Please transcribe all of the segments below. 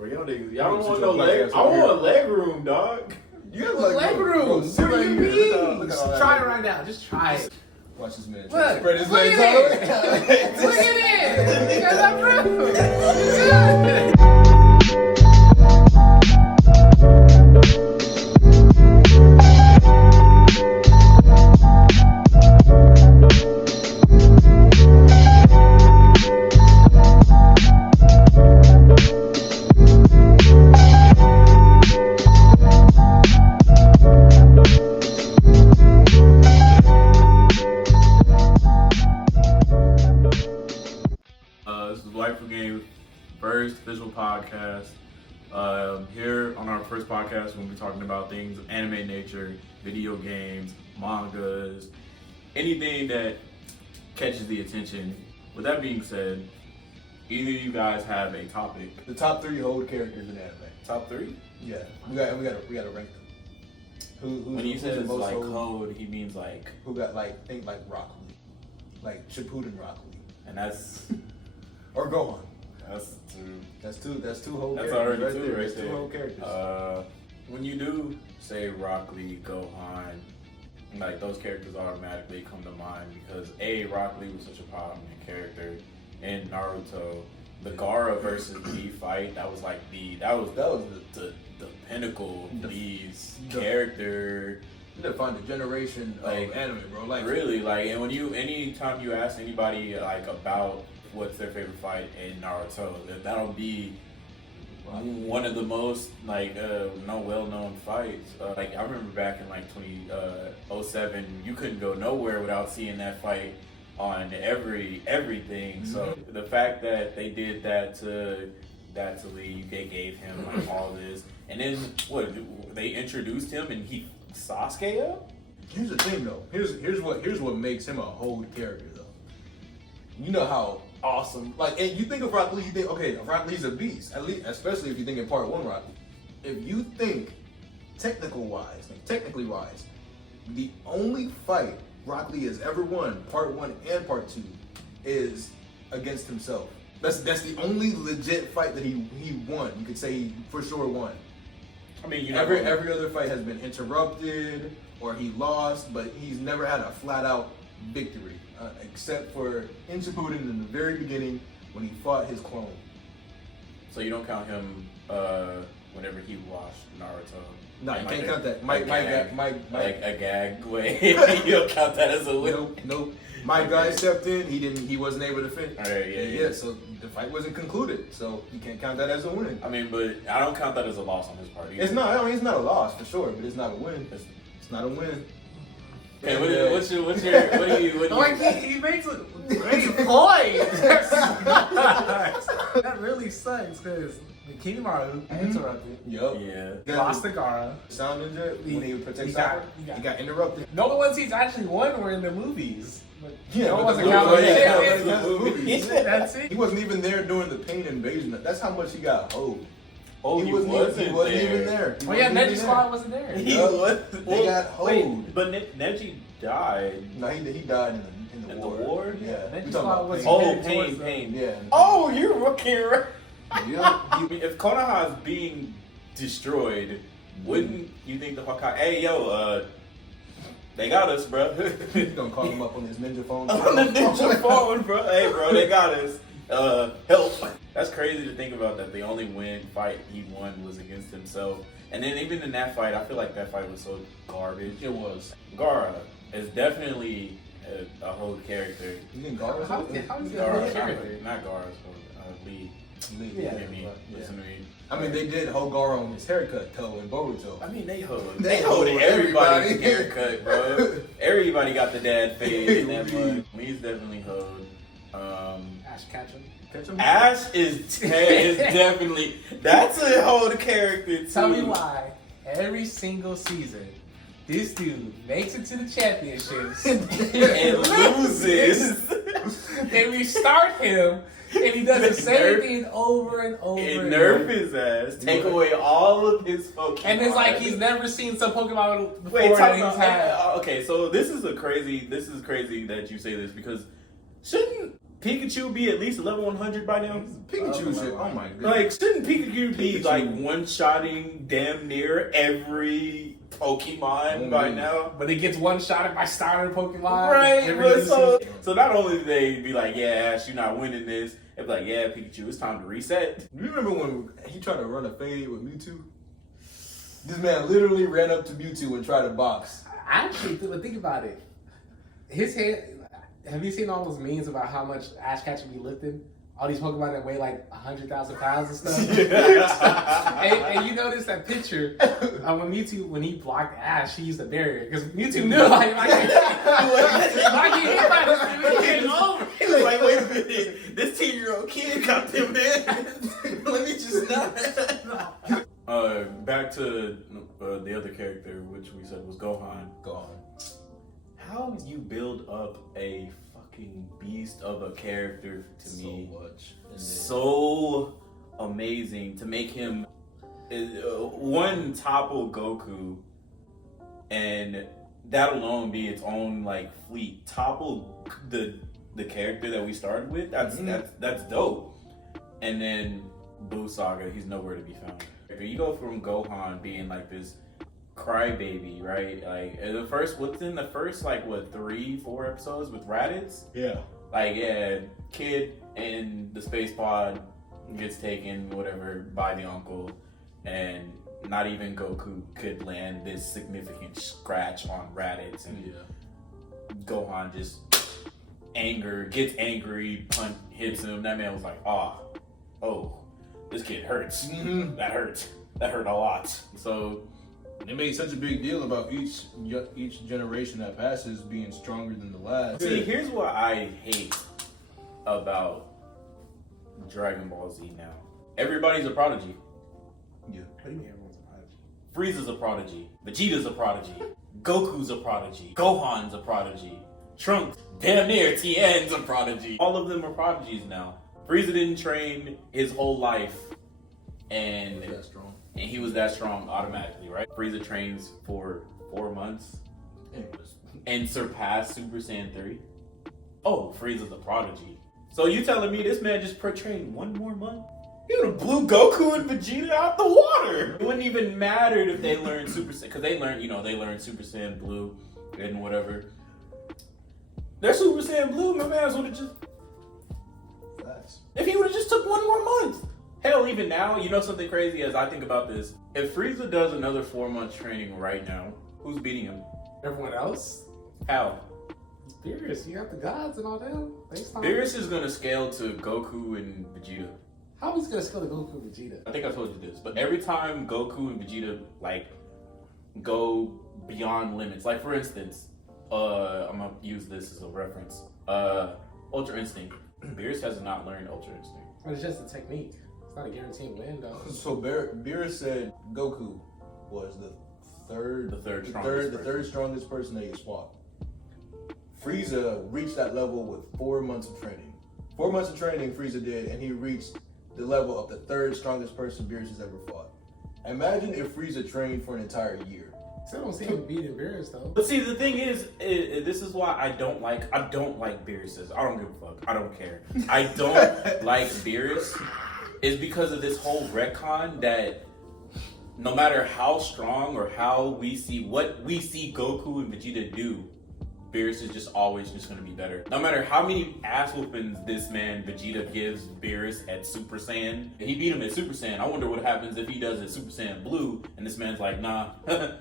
Bro, y'all don't want no leg. I want leg room, dog. You have leg room. What do you mean? Try it right now. Just try it. Watch this man. Look, Spread his look legs at all it. Look at it. You got that room. Good. This is Waifu Game first official podcast. Here on our first podcast, we'll be talking about things of anime nature, video games, mangas, anything that catches the attention. With that being said, either of you guys have a topic. The top 3 hold characters in anime. Top 3? Yeah, we gotta rank them. Who's When he says the most like hold? code, he means like, Who got think like Rock Lee, like Shippuden Rock Lee, and that's or Gohan. that's two. That's two whole That's characters already two there. right That's there. two whole characters. When you do say Rock Lee, Gohan, like those characters automatically come to mind because Rock Lee was such a prominent character in Naruto. The Gaara versus Lee fight, that was like the pinnacle of Lee's character. You defined the generation of anime, bro. Like really, like, and anytime you ask anybody like about what's their favorite fight in Naruto, that'll be one of the most well-known fights. Like I remember back in like 2007, you couldn't go nowhere without seeing that fight on everything. So the fact that they did that to Lee, they gave him like all this, and then they introduced him and he Sasuke up. Here's the thing though. Here's what makes him a whole character though. You know how awesome, like, and you think of Rock Lee, you think, okay, Rock Lee's a beast. At least, especially if you think in part 1 Rock Lee. If you think technically wise, the only fight Rock Lee has ever won, part 1 and part 2, is against himself. That's the only legit fight that he won. You could say he for sure won. I mean, every other fight has been interrupted or he lost, but he's never had a flat out victory, except for in Shippuden in the very beginning when he fought his clone. So you don't count him whenever he watched Naruto? No, you can't count that. A gag way. You don't count that as a win. Nope. My guy stepped in. He wasn't able to finish. All right, yeah. So the fight wasn't concluded. So you can't count that as a win. I mean, but I don't count that as a loss on his part either. It's not. I mean, it's not a loss for sure, but it's not a win. It's not a win. Okay, what do you? Like he makes a great point. That really sucks because the Kimaru interrupted. Yup. Yeah. Lost the Gaara. Sound Ninja when he would protect Sakura. He got interrupted. No, the ones he's actually won were in the movies. But yeah, no one's movies. That's it. He wasn't even there during the Pain invasion. That's how much he got owed. Oh, he wasn't even there. Oh yeah, Neji Squad wasn't there. He was. They got owed. But Neji died. No, he died in the war. The war? Yeah. Neji Squad was Pain. Yeah. Oh, you're rookie. Yeah. If Konoha is being destroyed, wouldn't you think the Hawkeye? Hey, yo, they got us, bro. He's gonna call him up on his ninja phone. On the ninja phone, bro. Hey, bro, they got us. Help. That's crazy to think about that the only fight he won was against himself. And then even in that fight, I feel like that fight was so garbage. It was. Gaara is definitely a whole character. You think Gaara? How is he a Gaara, character? not Gaara, Lee. Yeah. Listen to me. I mean, they did hold Gaara on his haircut toe in Boruto. I mean, they hold everybody's everybody's haircut, bro. Everybody got the dad fade in that mug. Lee's definitely hold. Ash Ketchum. Ash is definitely, that's a whole character too. Tell me why every single season this dude makes it to the championships and loses. They restart him and he does the same thing over and over. And nerf his ass, take away all of his Pokemon. And it's like he's never seen some Pokemon before. Wait, that he's had. Okay, so this is crazy that you say this because shouldn't Pikachu be at least level 100 by now? Pikachu shit. Oh my god. Like, shouldn't Pikachu be Pikachu. like one-shotting damn near every Pokemon by now? But it gets one-shotted by starter Pokemon. Right, every but new so season. not only do they be like, yeah, Ash, you're not winning this, they'd be like, yeah, Pikachu, it's time to reset. You remember when he tried to run a fade with Mewtwo? This man literally ran up to Mewtwo and tried to box. I actually think about it. His head. Have you seen all those memes about how much Ash Ketchum be lifting? All these Pokemon that weigh like 100,000 pounds and stuff. and you notice that picture when Mewtwo, when he blocked Ash, he used a barrier because Mewtwo knew like if I get hit by this, it's over. He was like, wait a minute, this 10-year-old kid got them hands. Let me just not. Back to the other character, which we said was Gohan. How you build up a fucking beast of a character to me so amazing to make him one topple Goku, and that alone be its own like fleet. Topple the character that we started with. That's dope. And then Boo Saga, he's nowhere to be found. You go from Gohan being like this crybaby, right? Like within the first like 3-4 episodes with Raditz. Yeah. Like kid in the space pod gets taken, whatever, by the uncle, and not even Goku could land this significant scratch on Raditz, and Gohan just gets angry, hits him. That man was like, oh, this kid hurts. Mm-hmm. That hurt a lot. So they made such a big deal about each generation that passes being stronger than the last. See, here's what I hate about Dragon Ball Z now. Everybody's a prodigy. Yeah. What do you mean everyone's a prodigy? Frieza's a prodigy. Vegeta's a prodigy. Goku's a prodigy. Gohan's a prodigy. Trunks, damn near Tien's a prodigy. All of them are prodigies now. Frieza didn't train his whole life, and That's strong. And he was that strong automatically, right? Frieza trains for 4 months and surpassed Super Saiyan 3. Oh, Frieza's a prodigy. So you telling me this man just trained 1 more month? He would have blew Goku and Vegeta out the water. It wouldn't even matter if they learned Super Saiyan, because they learned Super Saiyan Blue and whatever. Their Super Saiyan Blue, my man would have just... Facts. If he would have just took 1 more month. Hell, even now, you know something crazy as I think about this? If Frieza does another 4 months training right now, who's beating him? Everyone else? How? Beerus, you got the gods and all them. Beerus is gonna scale to Goku and Vegeta. How is he gonna scale to Goku and Vegeta? I think I told you this, but every time Goku and Vegeta like go beyond limits, like for instance, I'm gonna use this as a reference. Ultra Instinct. Beerus has not learned Ultra Instinct. But it's just a technique. It's not a guaranteed win, though. So Beerus said Goku was the third strongest person that he fought. Frieza reached that level with 4 months of training. 4 months of training Frieza did, and he reached the level of the third strongest person Beerus has ever fought. Imagine if Frieza trained for an entire year. Still don't see him beating Beerus though. But see, the thing is, this is why I don't like Beerus. I don't give a fuck. I don't care. I don't like Beerus. Is because of this whole retcon that no matter how strong or what we see Goku and Vegeta do, Beerus is just always just gonna be better. No matter how many ass whoopings this man Vegeta gives Beerus at Super Saiyan, he beat him at Super Saiyan. I wonder what happens if he does it Super Saiyan Blue and this man's like, nah,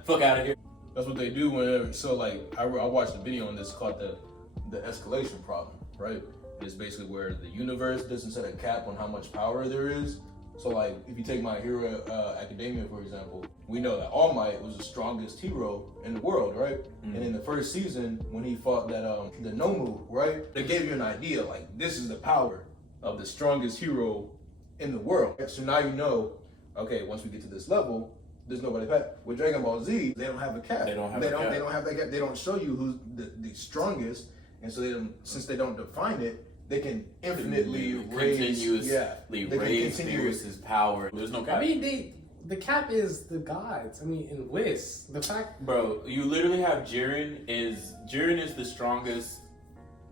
fuck out of here. That's what they do whenever. So like, I watched a video on this called the escalation problem, right? It's basically where the universe doesn't set a cap on how much power there is. So like, if you take My Hero Academia, for example, we know that All Might was the strongest hero in the world, right? Mm-hmm. And in the first season, when he fought that the Nomu, right? They gave you an idea, like, this is the power of the strongest hero in the world. So now you know, okay, once we get to this level, there's nobody past. With Dragon Ball Z, they don't have a cap. They don't have that cap. They don't show you who's the strongest, and so since they don't define it, they can infinitely raise Beerus's power. There's no cap. I mean, the cap is the gods. I mean, in Whis, the fact. Bro, you literally have Jiren is the strongest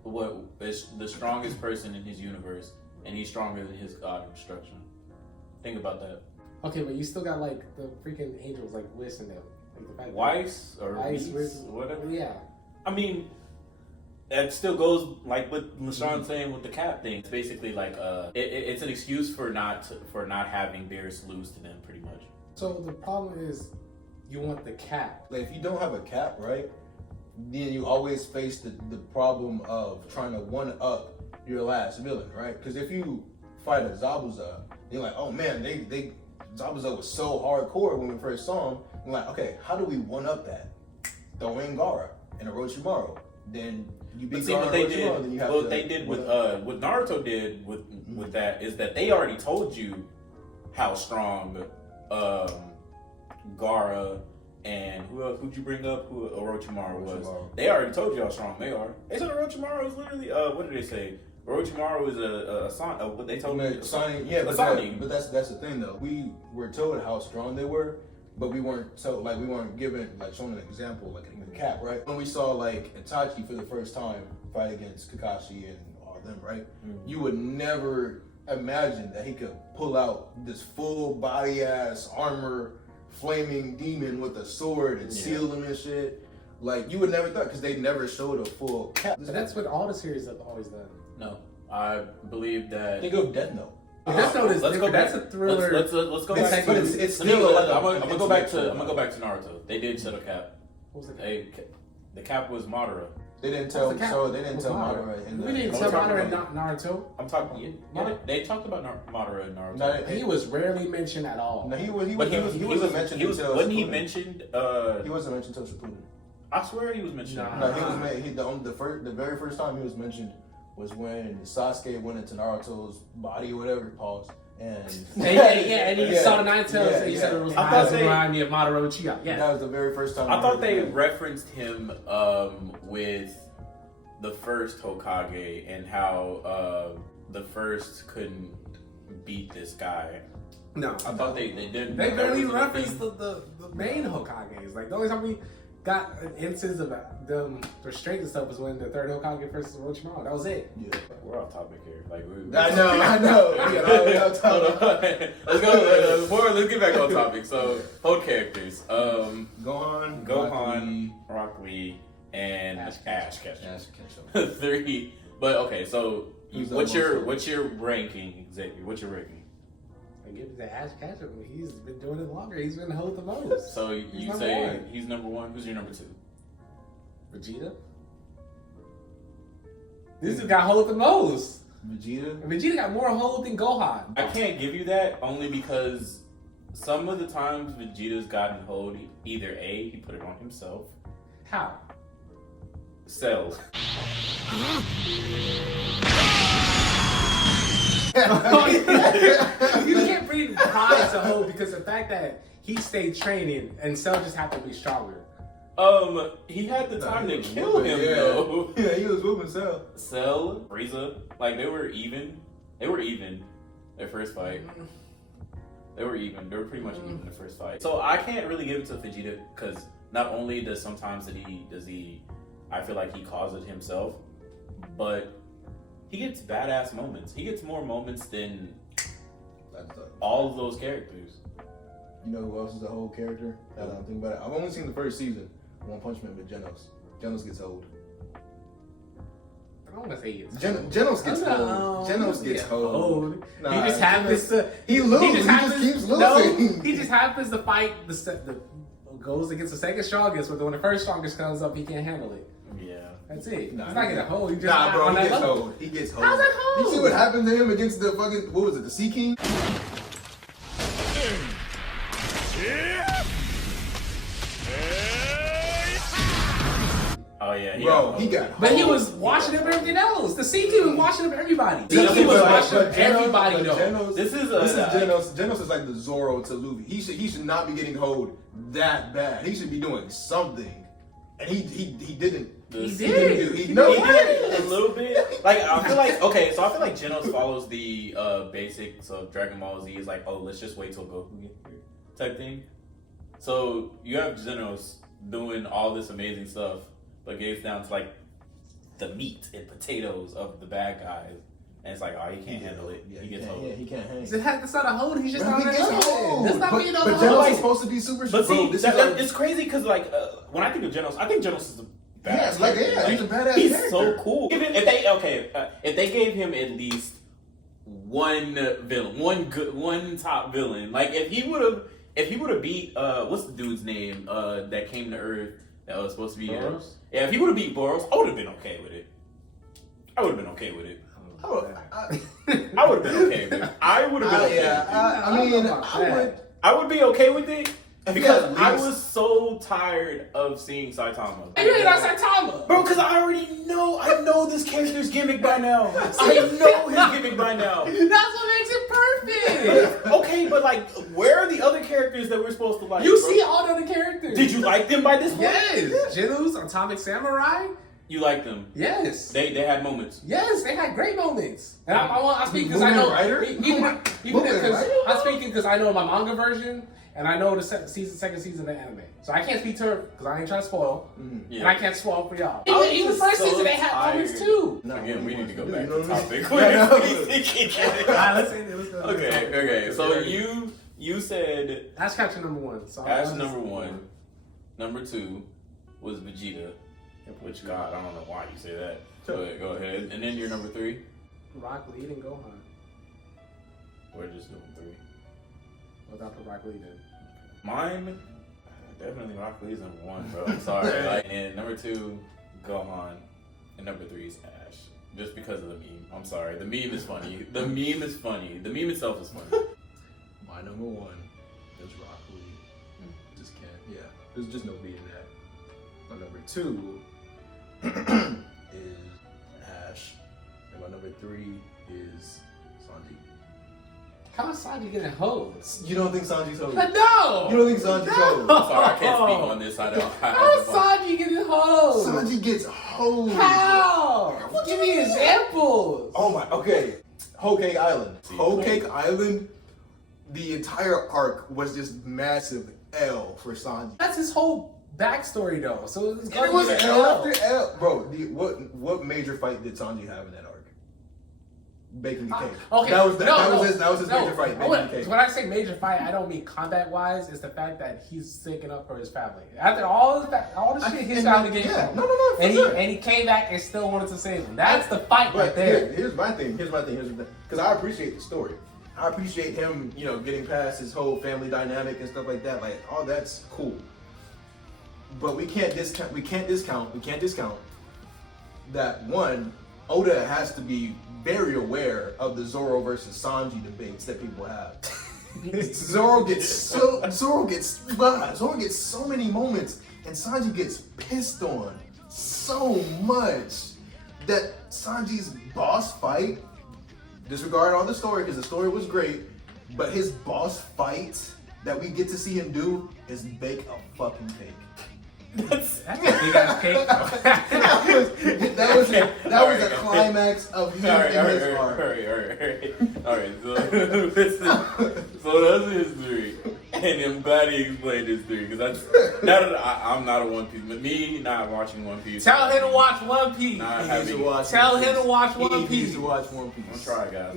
what is the strongest person in his universe, and he's stronger than his god of destruction. Think about that. Okay, but you still got like the freaking angels, like Wiss and them. Like the fact Weiss or Weiss, Weiss, whatever. Yeah. I mean, that still goes like what LaShawn saying with the Cap thing. It's basically like it's an excuse for not having Beerus lose to them, pretty much. So the problem is, you want the Cap. Like if you don't have a cap, right, then you always face the problem of trying to one up your last villain, right? Because if you fight a Zabuza, you're like, oh man, they Zabuza was so hardcore when we first saw him. You're like, okay, how do we one up that? Throw in Gaara and Orochimaru. Then you beat Gaara and Orochimaru, then you have what they did with what Naruto did with that is that they already told you how strong Gaara and who'd you bring up? Who Orochimaru was? They already told you how strong they are. They said Orochimaru was literally what did they say? Orochimaru is a son. What they told me? Yeah, but that's the thing though. We were told how strong they were, but we weren't we weren't given shown an example like in the Cap, right? When we saw like Itachi for the first time fight against Kakashi and all them, right? Mm-hmm. You would never imagine that he could pull out this full body ass armor flaming demon with a sword and seal him and shit. Like you would never thought because they never showed a full Cap. But that's what all the series have always done. No, I believe that. Think of Death Note. Death Note is that's a thriller. Let's go back. But it's still. I'm gonna go back to Naruto. They did set a cap. What was the cap? The cap was Madara. They didn't tell. So they didn't tell Madara. We didn't tell Madara in Naruto. I'm talking. They talked about Madara in Naruto. No, he was rarely mentioned at all. No, he wasn't mentioned. Wasn't he mentioned? He wasn't mentioned until Shippuden. I swear he was mentioned. No, he was. The very first time he was mentioned was when Sasuke went into Naruto's body or whatever. Pause. And he saw the Nine Tails and he said it was remind me of Madara Uchiha. Yeah, that was the very first time. I thought they referenced him with the first Hokage and how the first couldn't beat this guy. No, I thought they didn't. They barely referenced the main Hokages. Like the only time we got an instance of them restraint and stuff was when the third Hokage versus Orochimaru. That was it. Yeah, we're off topic here. Like I know. Let's go. Let's get back on topic. So, hold characters. Gohan, Rock Lee, and Ash Ketchum. 3. But okay, so what's your ranking, Xavier? What's your ranking? I give it to Ash Ketchum. He's been doing it longer. He's been holding the most. So you say he's number 1. Who's your number 2? Vegeta. This dude got hold the most. Vegeta got more hold than Gohan. I can't give you that only because some of the times Vegeta's gotten hold, either A, he put it on himself. How? Cell. You can't bring pride to hold because the fact that he stayed training and Cell just happened to be stronger. He had the time to kill him though. Yeah, he was whooping Cell. Cell, Frieza, like they were even. Their first fight. They were even. They were pretty much even in the first fight. So I can't really give it to Vegeta because not only does sometimes I feel like he caused it himself, but he gets badass moments. He gets more moments than all of those characters. You know who else is a whole character? I don't think about it. I've only seen the first season. One Punch Man with Genos. Genos gets old. I don't want to say it's Genos gets old. Genos gets old. Nah, he just happens to. He loses. He just keeps losing. No, he just happens to fight goes against the second strongest, but when the first strongest comes up, he can't handle it. Yeah. That's it. He's not getting a hold. He just bro, he gets hold. He gets hold. How's that hold? You see what happened to him against the fucking, what was it, the Sea King? Oh yeah, bro, he got hold. But he was washing up everything else. The Sea King was washing up everybody. He was washing up everybody though. This is Genos. Genos is like the Zoro to Luffy. He should not be getting hold that bad. He should be doing something. And he didn't. He did. He did a little bit. Like I feel like Genos follows the basics of Dragon Ball Z. Is like, oh, let's just wait till Goku gets here, type thing. So you have Genos doing all this amazing stuff, but gets down to like the meat and potatoes of the bad guys. And it's like, oh, he can't handle it. Yeah, he gets hold. Yeah, he can't hang. That's not a hold. He's just Bro, not he a gets hold. hold. That's not being on But the Genos hold. is supposed to be super. But see, this it's crazy because like when I think of Genos, I think Genos is a badass. he's a badass He's character. so cool. If they gave him at least one villain, one top villain, like if he would have beat what's the dude's name that came to Earth that was supposed to be Boros? Yeah, if he would have beat Boros, I would have been okay with it. I would have been okay with it. I would have been okay with it. I would have been okay with it. I would be okay with it because I was so tired of seeing Saitama. You ain't not Saitama, Bro, because I already know. I know this character's gimmick by now. I know his gimmick by now. That's what makes it perfect. Okay, but like, where are the other characters that we're supposed to like? You bro? see all the other characters. Did you like them by this point? Yes. Genos, Atomic Samurai. You liked them. Yes. They had moments. Yes, they had great moments. And I'm speaking because I know. I'm speaking because I know my manga version and I know the second season of the anime. So I can't speak to her because I ain't trying to spoil. Yeah. And I can't spoil for y'all. I was Even just first so season they had moments too. Again, we need to go back to You know what I topic. Alright, let's end it. Let's go. Okay. So you said Ash Ketchum number one. So Ash number one. Number two was Vegeta. Which, God, I don't know why you say that. But go ahead. And then your number three? Rock Lee and Gohan. We're just doing three. Without the Rock Lee then. Mine, definitely Rock Lee's number one, bro. I'm sorry. And number two, Gohan. And number three is Ash. Just because of the meme. I'm sorry. The meme is funny. The meme is funny. The meme itself is funny. My number one is Rock Lee. Just can't. Yeah, there's just no beating that. My number two is Ash, and my number three is Sanji. How is Sanji getting hoes? You don't think Sanji's hoes? No! You don't think Sanji's hoes? I'm sorry. I can't speak on this. I don't. How is Sanji getting hoes? Sanji gets hoes. How? Give me examples. Oh my. Okay. Whole Cake Island. See, Whole Cake Island. The entire arc was just massive L for Sanji. That's his whole backstory though. So it's It was L after L, bro. What major fight did Sanji have in that arc? Baking the cake. Okay, that was his major fight. Baking the cake. When I say major fight, I don't mean combat wise. It's the fact that he's sticking up for his family. After all the shit his family gave him, and he came back and still wanted to save him. That's the fight right there. Here's my thing. Because I appreciate the story. I appreciate him, getting past his whole family dynamic and stuff like that. Like, all that's cool. But we can't discount that one, Oda has to be very aware of the Zoro versus Sanji debates that people have. Zoro gets so many moments, and Sanji gets pissed on so much that Sanji's boss fight, disregard all the story because the story was great, but his boss fight that we get to see him do is bake a fucking cake. That's a big ass cake. that was a climax of him in his arc. Alright. So that's history, and I'm glad he explained history because I'm not a One Piece. But me not watching One Piece. Tell him to watch One Piece. Tell him to watch One Piece. He needs to watch One Piece. I'm trying, guys.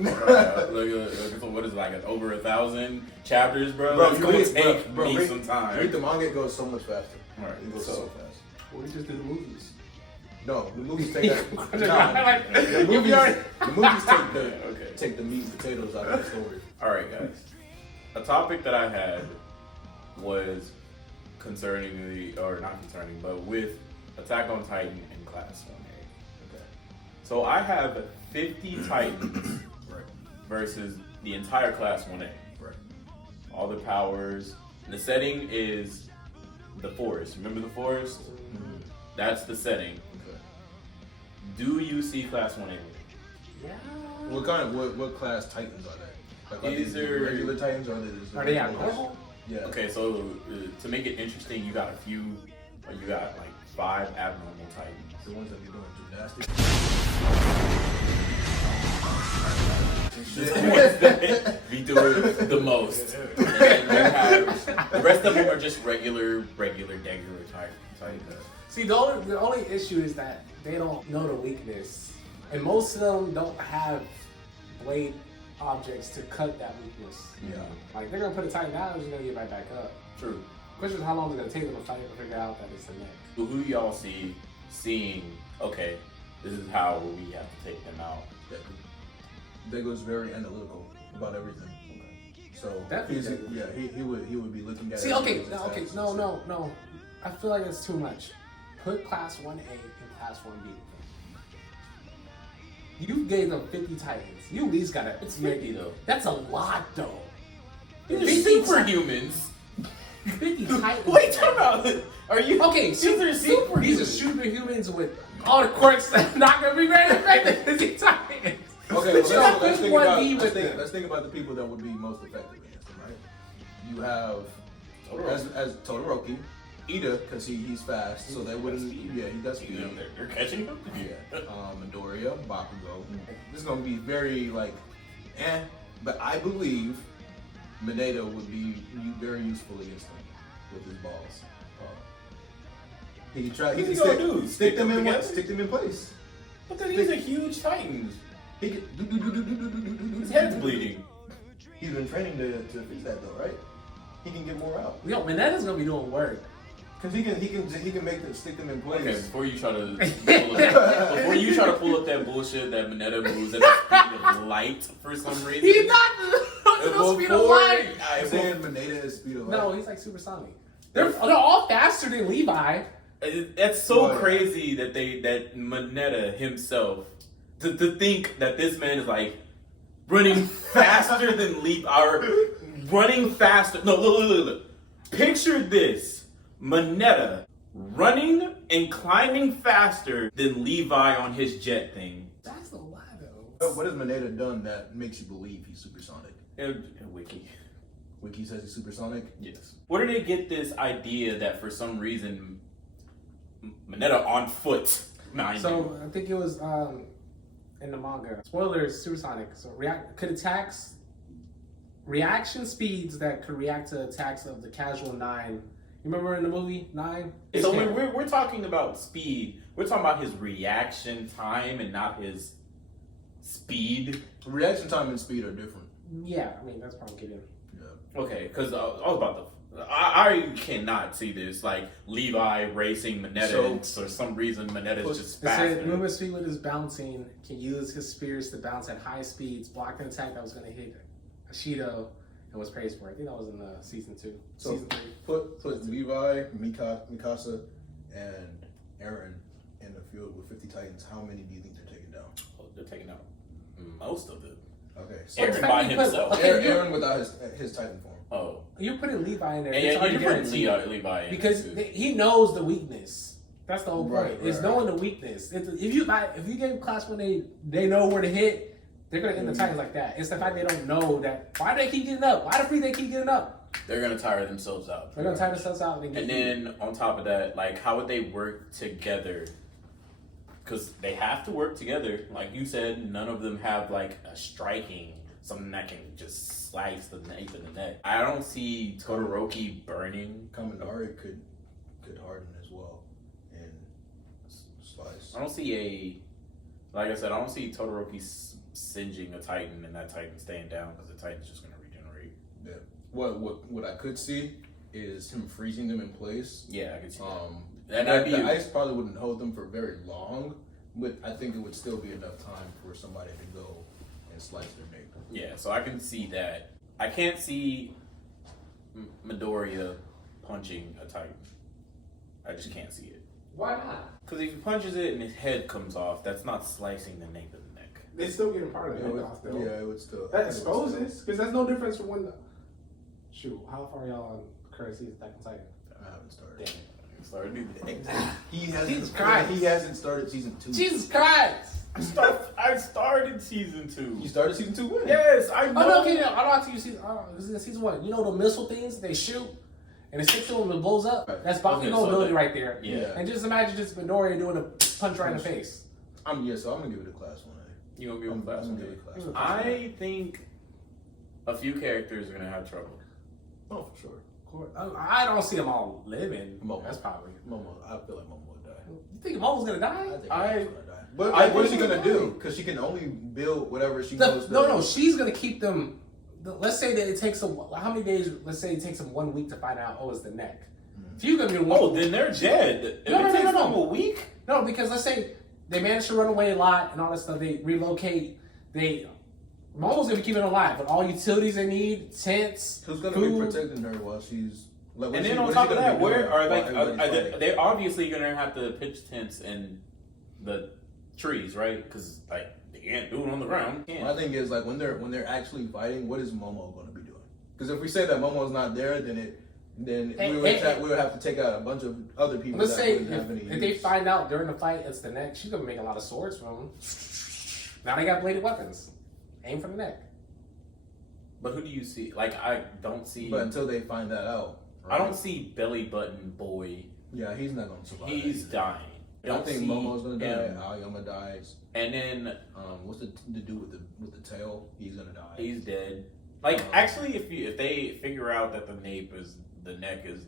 Look, what is it, like over 1,000 chapters, bro? It's going to take me some time. Read the manga, it goes so much faster. Alright, It goes so fast. Well, we just did the movies. No, the movies take that. The movies take the meat and potatoes out of the story. Alright, guys. A topic that I had was but with Attack on Titan in Class 1A. Okay. So I have 50 Titans versus the entire Class 1A. Right. All the powers. The setting is the forest. Remember the forest? Mm-hmm. That's the setting. Okay. Do you see Class 1A? Yeah. What class Titans are they? Like, These are regular Titans or Are they abnormal? Yeah. Okay, so to make it interesting, you got 5 abnormal Titans. The ones that be doing gymnastics. The ones that be doing the most. And then you have the rest of them are just regular Titans. See, the only issue is that they don't know the weakness, and most of them don't have blade objects to cut that weakness. Yeah. Like they're gonna put a Titan down, and just gonna get right back up. True. Question is how long is it gonna take them to fight to figure out that it's the neck. So who y'all seeing? Okay, this is how we have to take them out. Dego's very analytical about everything. So Definitely. he would be looking at. See, no. I feel like it's too much. Put Class 1A and Class 1B. You gave them 50 Titans. You at least gotta. It's 50 though. That's a lot though. These are superhumans. 50 Titans. Wait, time out. Are you okay? These are superhumans. These are superhumans with all the quirks that not gonna be very effective as the Titans. Okay, But you got let's put think 1B with them. let's think about the people that would be most effective against him, right? You have as Todoroki, Ida, because he's fast, so they wouldn't. Yeah, he does speed. They're catching him. Yeah. Midoriya, Bakugo. This is gonna be very but I believe Mineta would be very useful against him with his balls. He can try. He can stick them in place. But then these are huge Titans. He can His head's bleeding. He's been training to fix that though, right? He can get more out. Yo, Mineta's gonna be doing work. Cause he can make them stick them in place. Okay, before you try to pull up that bullshit that Mineta moves at the speed of light for some reason. He's not the speed of light. I'm saying Mineta is speed of light. No, he's like supersonic. They're all faster than Levi. That's so crazy that Mineta himself to think that this man is like running faster than Levi, or running faster. No, look. Picture this. Mineta running and climbing faster than Levi on his jet thing. That's a lot, though. What has Mineta done that makes you believe he's supersonic? Wiki. Wiki says he's supersonic? Yes. Where did they get this idea that for some reason Mineta on foot? So I think it was in the manga. Spoilers, supersonic. So reaction speeds that could react to attacks of the casual 9. You remember in the movie 9? So we're talking about speed. We're talking about his reaction time and not his speed. Reaction time and speed are different. Yeah, I mean that's probably getting. Yeah. Okay, because I was about to. I cannot see this like Levi racing Mineta, and for some reason Mineta's just faster. It said movement speed with his bouncing can use his spears to bounce at high speeds, block an attack that was going to hit Ashido. And was praised for it. I think that was in season 2. So season 3. Put Levi, Mikasa, and Eren in the field with 50 Titans. How many do you think they're taking down? Oh, they're taking out most of them. Okay, so Eren by himself. Eren without his Titan form. Oh, you're putting Levi in there. and it's you're putting Levi in because he knows the weakness. That's the whole point. It's knowing the weakness. If you gave Class 1A, they know where to hit. They're gonna end the Titans like that. It's the fact they don't know that. Why do they keep getting up? Why do they keep getting up? They're gonna tire themselves out. They're gonna tire themselves out. And then on top of that, like, how would they work together? Because they have to work together. Like you said, none of them have like a striking, something that can just slice the nape of the neck. I don't see Todoroki burning. Kaminari could harden as well and slice. I don't see like I said, I don't see Todoroki singeing a Titan and that Titan staying down because the Titan's just gonna regenerate. Yeah. What I could see is him freezing them in place. Yeah, I could see that. The ice probably wouldn't hold them for very long, but I think it would still be enough time for somebody to go and slice their nape. Yeah, so I can see that. I can't see Midoriya punching a Titan. I just can't see it. Why not? Because if he punches it and his head comes off, that's not slicing the nape of the neck. They still getting part of the neck off though. Yeah, it would still. That exposes, because that's no difference from when. Shoot, how far are y'all on current season Attack on Titan? I haven't started. Damn. Started He hasn't started season 2. Jesus Christ! I started season 2. You started season 2 when? Yes, I know. Oh no, okay, no, I don't have to use season. This is season 1. You know the missile things they shoot, and it sticks to them and it blows up. Right. That's Bakugo ability right there. Yeah. And just imagine just Midoriya doing a punch right in the face. So I'm gonna give it a class 1A. You gonna give him class 1A? I I think a few characters are gonna have trouble. Oh, for sure. course. I don't see them all living. Momo. That's probably. Momo. I feel like Momo would die. You think Momo's gonna die? I think Momo's gonna die. But I what is she think gonna she's do? Because she can only build whatever she goes. No. She's gonna keep them. Let's say that it takes them. How many days? Let's say it takes them 1 week to find out. Oh, it's the neck. If you're gonna be then they're dead. No. Them a week. No, because let's say they manage to run away a lot and all that stuff. They relocate. Momo's gonna keep it alive, but all utilities they need, tents. Who's gonna food. be protecting her while she's? Like, And then on top of that, where are they're obviously gonna have to pitch tents in the trees, right? Because like they can't do it on the ground. My thing is like when they're actually fighting, what is Momo gonna be doing? Because if we say that Momo's not there, then we would have to take out a bunch of other people. Let's say if they find out during the fight it's the neck, she's gonna make a lot of swords from them. Now they got bladed weapons. Aim for the neck. But who do you see? Like I don't see. But until they find that out, right? I don't see Belly Button Boy. Yeah, he's not gonna survive. He's dying. I think Momo's gonna die. Aoyama dies. And then what's the dude with the tail? He's gonna die. He's dead. Like actually, if they figure out that the neck is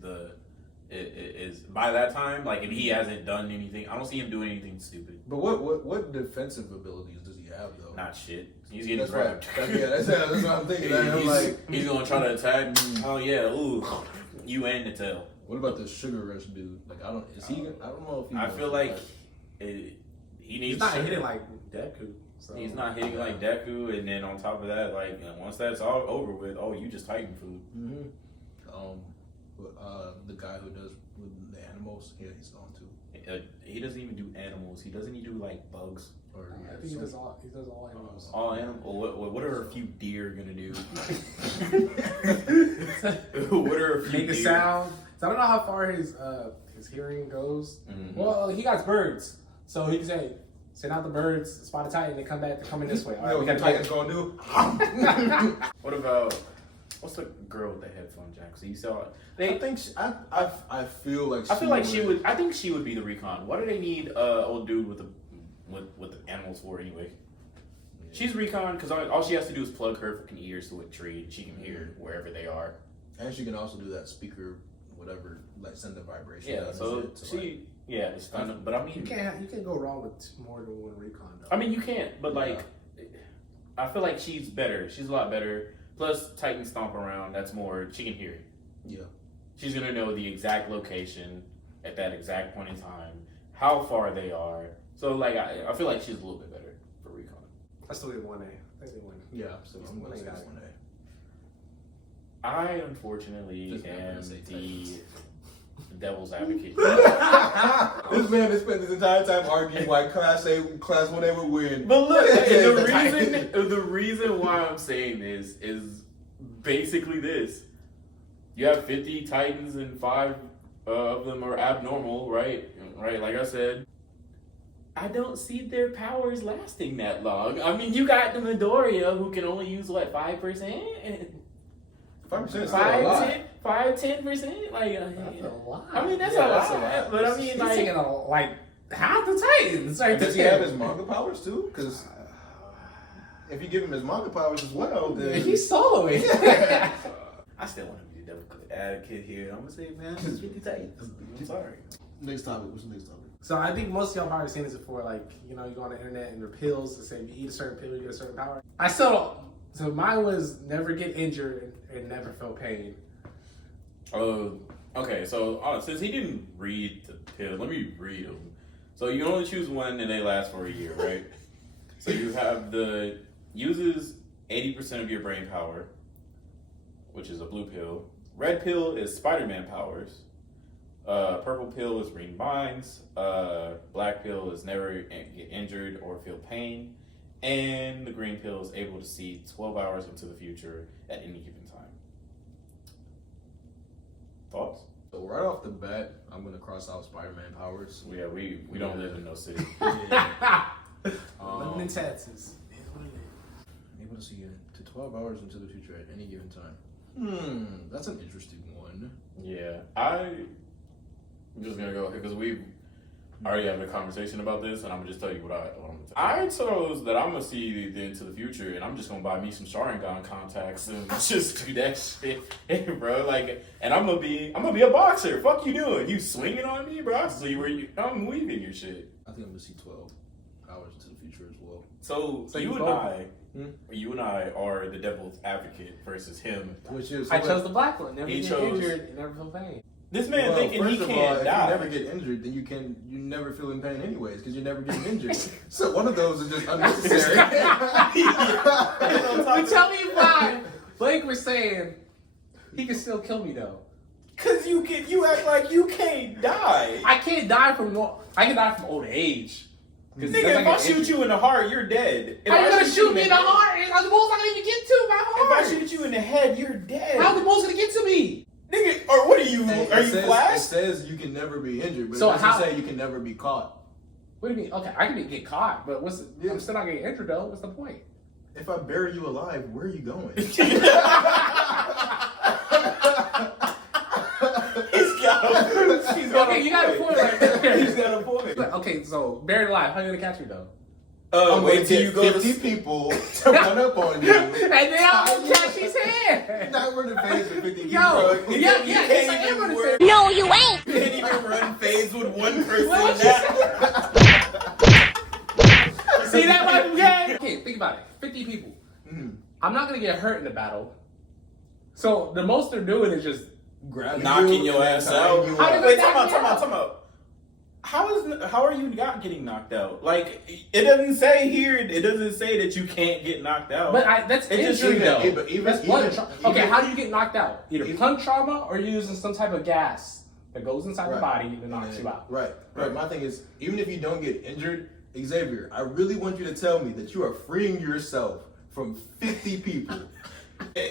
is by that time, like if he hasn't done anything, I don't see him doing anything stupid. But what defensive abilities does he have though? Not shit. He's getting that's grabbed. That's what I'm thinking. He's gonna try to attack. Oh yeah, ooh, you and the tail. What about the Sugar Rush dude? Like I don't know if he. I feel like he needs. He's not hitting like Deku. So. He's not hitting like Deku, and then on top of that, like once that's all over with, you just Titan food. Mm-hmm. The guy who does with the animals, yeah, he's gone too. He doesn't even do animals. He doesn't even do like bugs. Or I think he does all animals. All animals. What are a few deer gonna do? What are a few Make a sound. So I don't know how far his hearing goes. Mm-hmm. Well, he got birds, so he can say, "Send out the birds, spot a Titan, they come back. They're coming this way." All right, we got Titan's gonna do. What about what's the girl with the headphone jack? So you saw it. I think I feel like she would. I think she would be the recon. Why do they need old dude with the animals for anyway? Yeah. She's recon because all she has to do is plug her fucking ears to a tree and she can hear wherever they are. And she can also do that speaker, whatever, like send the vibration. Yeah, so she it's fun. But I mean, you can't go wrong with more than one recon though. I mean, you can't, but like, I feel like she's better. She's a lot better. Plus, Titan stomp around. That's more. She can hear it. Yeah. She's gonna know the exact location at that exact point in time, how far they are. So like, I feel like she's a little bit better for recon. I still get 1A. I think they win. Yeah, I'm gonna say 1A. I unfortunately am the devil's advocate. This man has spent this entire time arguing why Class 1A would win. But look, the reason why I'm saying this is basically this. You have 50 Titans and 5 of them are abnormal, right? Right, like I said. I don't see their powers lasting that long. I mean, you got the Midoriya who can only use, 5%? 5% is still a lot. 10%? Like, that's a lot. I mean, that's a lot. But I mean, he's taking half the Titans. Right? Does he have his manga powers too? Because if you give him his manga powers as well, then he's soloing. I still want to be the devil advocate here. I'm gonna say, man, it's 50 Titans. I'm sorry. Next topic. What's the next topic? So I think most of y'all probably seen this before. You go on the internet and there are pills that say if you eat a certain pill, you get a certain power. I still don't. So mine was never get injured and never feel pain. Okay. So since he didn't read the pill, let me read them. So you only choose one and they last for a year, right? So you have uses 80% of your brain power, which is a blue pill. Red pill is Spider-Man powers. Purple pill is green minds. Black pill is never get injured or feel pain. And the green pill is able to see 12 hours into the future at any given time. Thoughts? So right off the bat, I'm gonna cross out Spider-Man powers. Yeah, we don't live in no city. Living in Texas. Able to see to 12 hours into the future at any given time. That's an interesting one. Yeah, I'm just gonna go because we've I already having a conversation about this, and I'm gonna just tell you what I'm gonna tell you. I chose that I'm gonna see into the future, and I'm just gonna buy me some Sharingan contacts and just do that shit, hey, bro. Like, and I'm gonna be a boxer. Fuck you doing? You swinging on me, bro? I see where I'm weaving your shit. I think I'm gonna see 12 hours into the future as well. So you and I are the devil's advocate versus him. Which is I chose the black one. Never He get chose- injured and never feel pain. This man thinking he first of can't all, if die. you never get injured, then you never feel in pain anyways, because you're never getting injured. So one of those is just unnecessary. But tell me why Blake was saying he can still kill me though. Cause you act like you can't die. I can't die from old age. Nigga, if I shoot you in the heart, you're dead. If How you I gonna shoot shoot me in the heart? How the bull's not gonna even get to my If heart? I shoot you in the head, you're dead. How the bull's gonna get to me? Nigga, or what are you? Are you It Flash? says you can never be injured, but So it doesn't how- say you can never be caught. What do you mean? Okay, I can get caught, but Yeah. I'm still not getting injured though. What's the point? If I bury you alive, where are you going? He's got Okay, you got a point right there. He's got a point. Okay, so buried alive, how you gonna catch me though? I'm Wait gonna till get you go 50 to people to run up on you. And then I'm gonna catch his head. Not running phase with 50 people. Yo, You yeah, can't yes, I even am running work. phase. No, you ain't. You can't even run phase with one person. What you See that one gang? Okay, think about it. 50 people. Mhm. I'm not gonna get hurt in the battle. So the most they're doing is just Grabbing Knocking you your and ass tying out. you How up. did Wait, they time knock out, me time out, out? time out. How are you not getting knocked out? Like, it doesn't say here. It doesn't say that you can't get knocked out. But that's It just injury shows though. that- even- That's blood even- tra- even- Okay, how do you get knocked out? Either even- punch trauma or you're using some type of gas that goes inside the body and knocks you out. Right. My thing is, even if you don't get injured, Xavier, I really want you to tell me that you are freeing yourself from 50 people.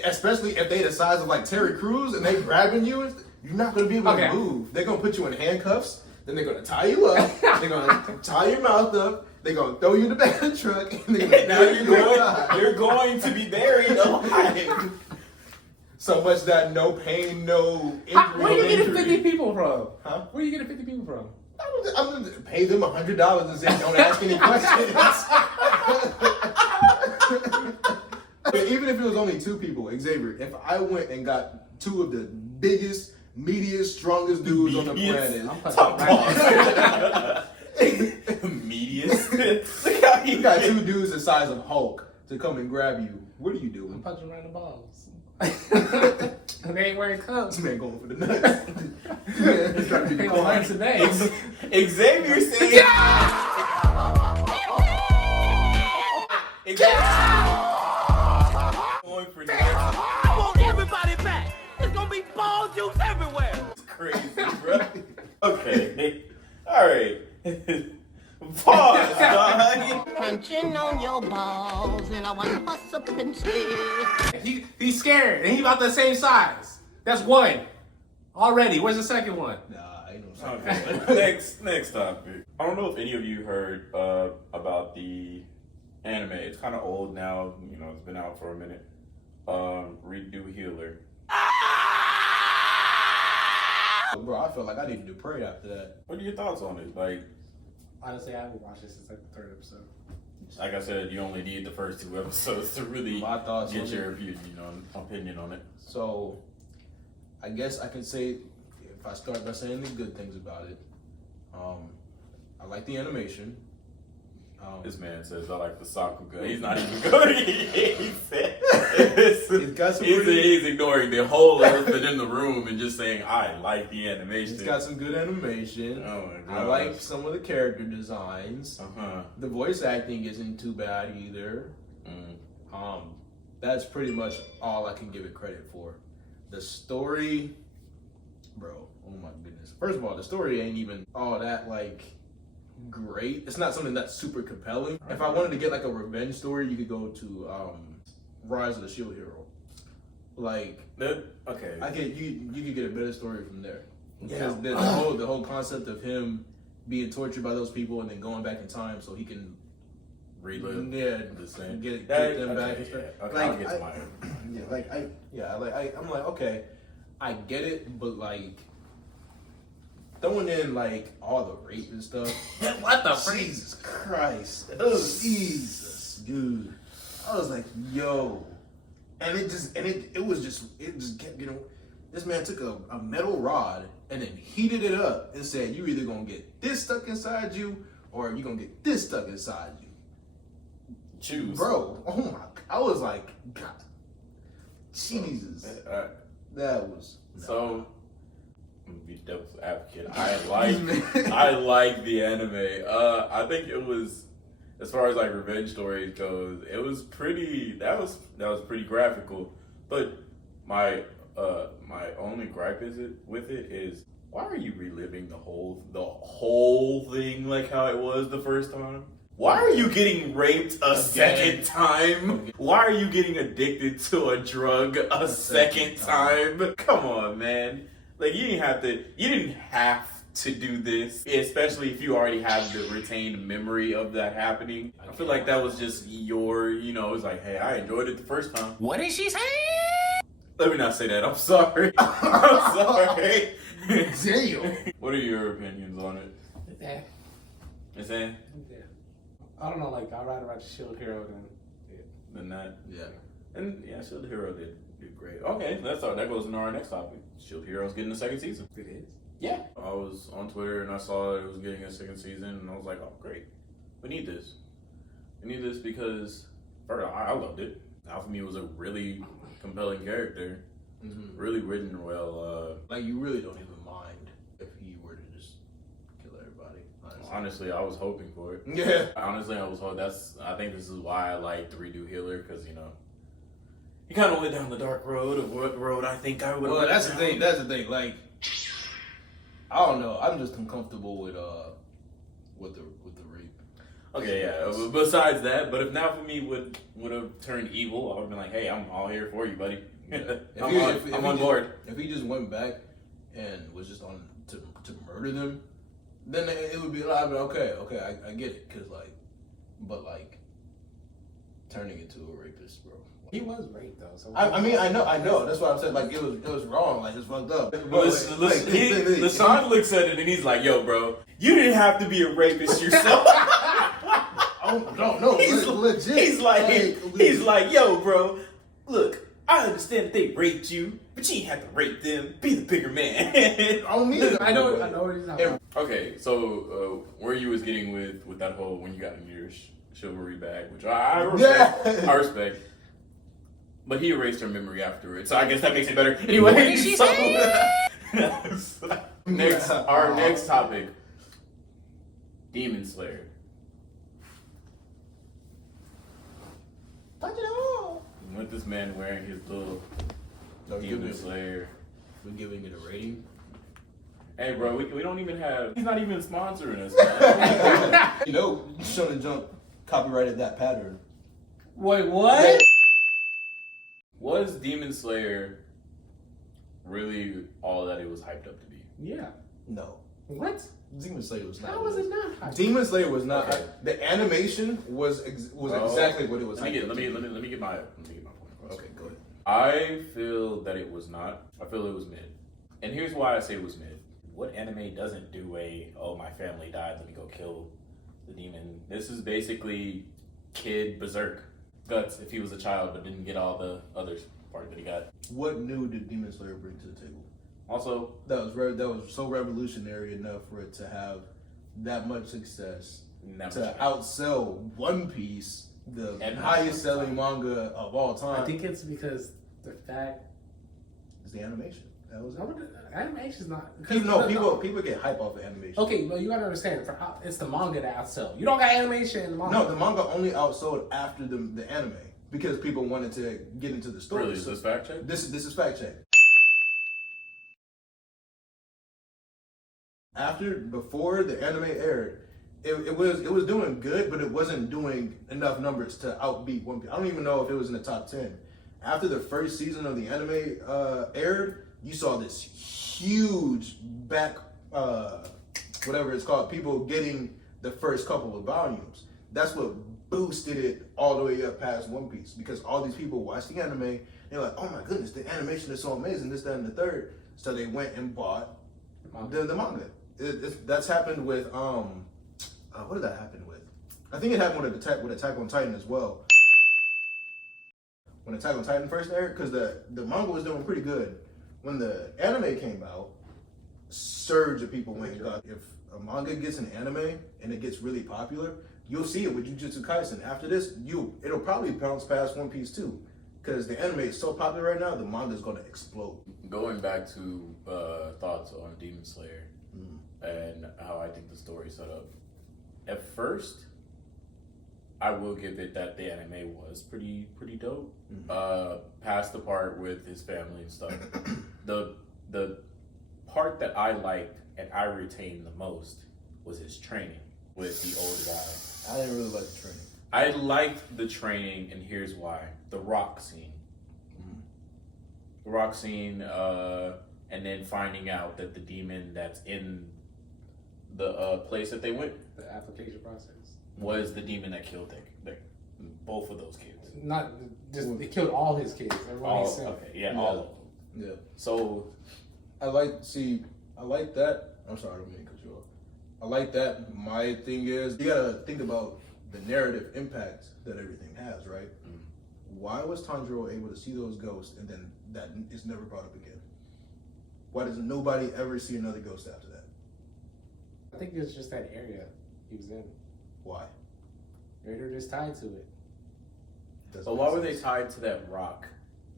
Especially if they the size of like Terry Crews and they grabbing you, you're not gonna be able Okay. to move. They're gonna put you in handcuffs, then they're gonna tie you up, they're gonna tie your mouth up, they're gonna throw you in the back of the truck, and they're gonna now bury you alive. you're going to be buried alive. So much that no pain, no injury. Where are you no getting injury. 50 people from? Huh? Where are you getting 50 people from? I'm gonna pay them $100 and say don't ask any questions. But even if it was only 2 people, Xavier, if I went and got 2 of the biggest, meatiest, strongest dudes on the planet, I'm punching Top right boss. Medius. Look how you got 2 dudes the size of Hulk to come and grab you, what are you I'm doing? punching right in the balls. And they ain't wearing cuffs. This man going for the nuts. He's trying to be They the gonna learn client. today. Xavier saying. Going for next. I want everybody back. It's gonna be ball juice everywhere. It's crazy, bro. Okay. All right. Pause, dog. Punching on your balls, and I want to bust up and stay. He's scared, and he about the same size. That's one. Already. Where's the second one? Nah, ain't no second. Okay. Next topic. I don't know if any of you heard about the anime. It's kind of old now. You know, it's been out for a minute. Redo Healer. Bro, I felt like I needed to pray after that. What are your thoughts on it? Like Honestly, I haven't watched this since like the 3rd episode. I said, you only need the first 2 episodes to really My thoughts get on your it. opinion on it. So, I guess I can say, if I start by saying the good things about it, I like the animation. This man says I like the Sakuga. He's not even good. He said It's got some pretty- he's ignoring the whole elephant in the room and just saying I like the animation. It's got some good animation. Oh my I gosh. like some of the character designs. Uh-huh. The voice acting isn't too bad either. That's pretty much all I can give it credit for. The story, bro, oh my goodness. First of all, the story ain't even all that like great. It's not something that's super compelling. If I wanted to get like a revenge story, you could go to Rise of the Shield Hero. Like Okay. you could get a better story from there. Yeah. Because the whole concept of him being tortured by those people and then going back in time so he can Relive. the same. get That- them back okay, and stuff. yeah. Okay, Like, I'll get to mine. I'm like, okay, I get it, but like, throwing in like all the rape and stuff. What the Jesus Christ. Jesus, dude. I was like, yo. And it just kept getting. This man took a metal rod and then heated it up and said, you either gonna get this stuck inside you or you gonna get this stuck inside you. Choose. Bro, oh my, I was like, God. Jesus. That was. So, I'm gonna be devil's advocate. I like the anime. I think it was, as far as like revenge stories goes, it was pretty. That was pretty graphical. But my only gripe with it is, why are you reliving the whole thing like how it was the first time? Why are you getting raped a second time? Why are you getting addicted to a drug a second time? Come on, man. Like, you didn't have to do this, especially if you already have the retained memory of that happening. I feel like that was just it's like, hey, I enjoyed it the first time. What did she say? Let me not say that. I'm sorry. I'm sorry. Damn. What are your opinions on it? Yeah. Is that? Yeah. I don't know, like, I'd rather watch Shield Hero Than that? Yeah. And yeah, Shield Hero did great. Okay, that goes into our next topic. Shield Hero's getting a second season. It is. Yeah. I was on Twitter and I saw it was getting a second season and I was like, oh great. We need this. We need this because first I loved it. Alphamy was a really compelling character. Mm-hmm. Really written well. Like, you really don't even mind if he were to just kill everybody. Honestly, I was hoping for it. Yeah. Honestly, I was hoping. I think this is why I like to redo Healer, because he kind of went down the dark road of what road I think I would. Well, that's the thing. That's the thing. Like, I don't know. I'm just uncomfortable with the rape. Okay, yeah. Besides that, but if Naofumi would have turned evil, I would have been like, hey, I'm all here for you, buddy. Yeah. I'm on board. If he just went back and was just on to murder them, then it would be a lot. But okay, I get it, but turning into a rapist, bro. He was raped though. So I mean, I know. That's what I'm saying. Like, it was wrong. Like, it's fucked up. Listen, Lassan looks at it and he's like, yo, bro, you didn't have to be a rapist yourself. No, he's legit. He's like, yo, bro, look, I understand that they raped you, but you ain't have to rape them. Be the bigger man. I don't need it. I know what he's talking about. Okay, so where you was getting with that whole when you got into your chivalry bag, which I respect. Yeah. I respect. But he erased her memory afterwards, so I guess that makes it better. Anyway, our next topic, Demon Slayer. Touch it all. With this man wearing his little Demon Slayer. We're giving it a rating. Hey, bro, we don't even have. He's not even sponsoring us. Man. Shonen Jump copyrighted that pattern. Wait, what? Was Demon Slayer really all that it was hyped up to be? Yeah. No. What? Demon Slayer was not. How was it not hyped? Demon Slayer was not. Okay. The animation was exactly what it was. Let me get my point across. Okay, go ahead. I feel that it was not. I feel it was mid. And here's why I say it was mid. What anime doesn't do my family died, let me go kill the demon? This is basically Kid Berserk. Guts if he was a child but didn't get all the other part that he got. What new did Demon Slayer bring to the table? Also, that was so revolutionary enough for it to have that much success to outsell One Piece, the highest selling manga of all time. I think it's because the fact it's the animation. That was animation's not. People get hype off of animation. Okay, well, you gotta understand. It's the manga that outsell. You don't got animation in the manga. No, the manga only outsold after the anime because people wanted to get into the story. Really, is this fact check? This is fact check. Before the anime aired, it was doing good, but it wasn't doing enough numbers to outbeat One Piece. I don't even know if it was in the top 10. After the first season of the anime aired, you saw this huge whatever it's called, people getting the first couple of volumes. That's what boosted it all the way up past One Piece, because all these people watched the anime, they're like, oh my goodness, the animation is so amazing, this, that, and the third. So they went and bought the manga. That's happened with what did that happen with? I think it happened with Attack on Titan as well. When Attack on Titan first aired, because the manga was doing pretty good. When the anime came out, surge of people went. If a manga gets an anime and it gets really popular, you'll see it with Jujutsu Kaisen. After this, it'll probably bounce past One Piece too, because the anime is so popular right now. The manga is going to explode. Going back to thoughts on Demon Slayer and how I think the story set up. At first, I will give it that the anime was pretty dope. Past the part with his family and stuff. The part that I liked and I retained the most was his training with the older guy. I didn't really like the training. I liked the training, and here's why. The rock scene. The rock scene, and then finding out that the demon that's in the place that they went, The application process. was the demon that killed both of those kids. Not just it killed all his kids. Everyone he sent. All of them. Yeah. So I like that. I'm sorry, I don't mean to cut you off. I like that. My thing is, you gotta think about the narrative impact that everything has, right? Why was Tanjiro able to see those ghosts and then that is never brought up again? Why does nobody ever see another ghost after that? I think it's just that area he was in. Why? Maybe they're just tied to it. but why were they tied to that rock?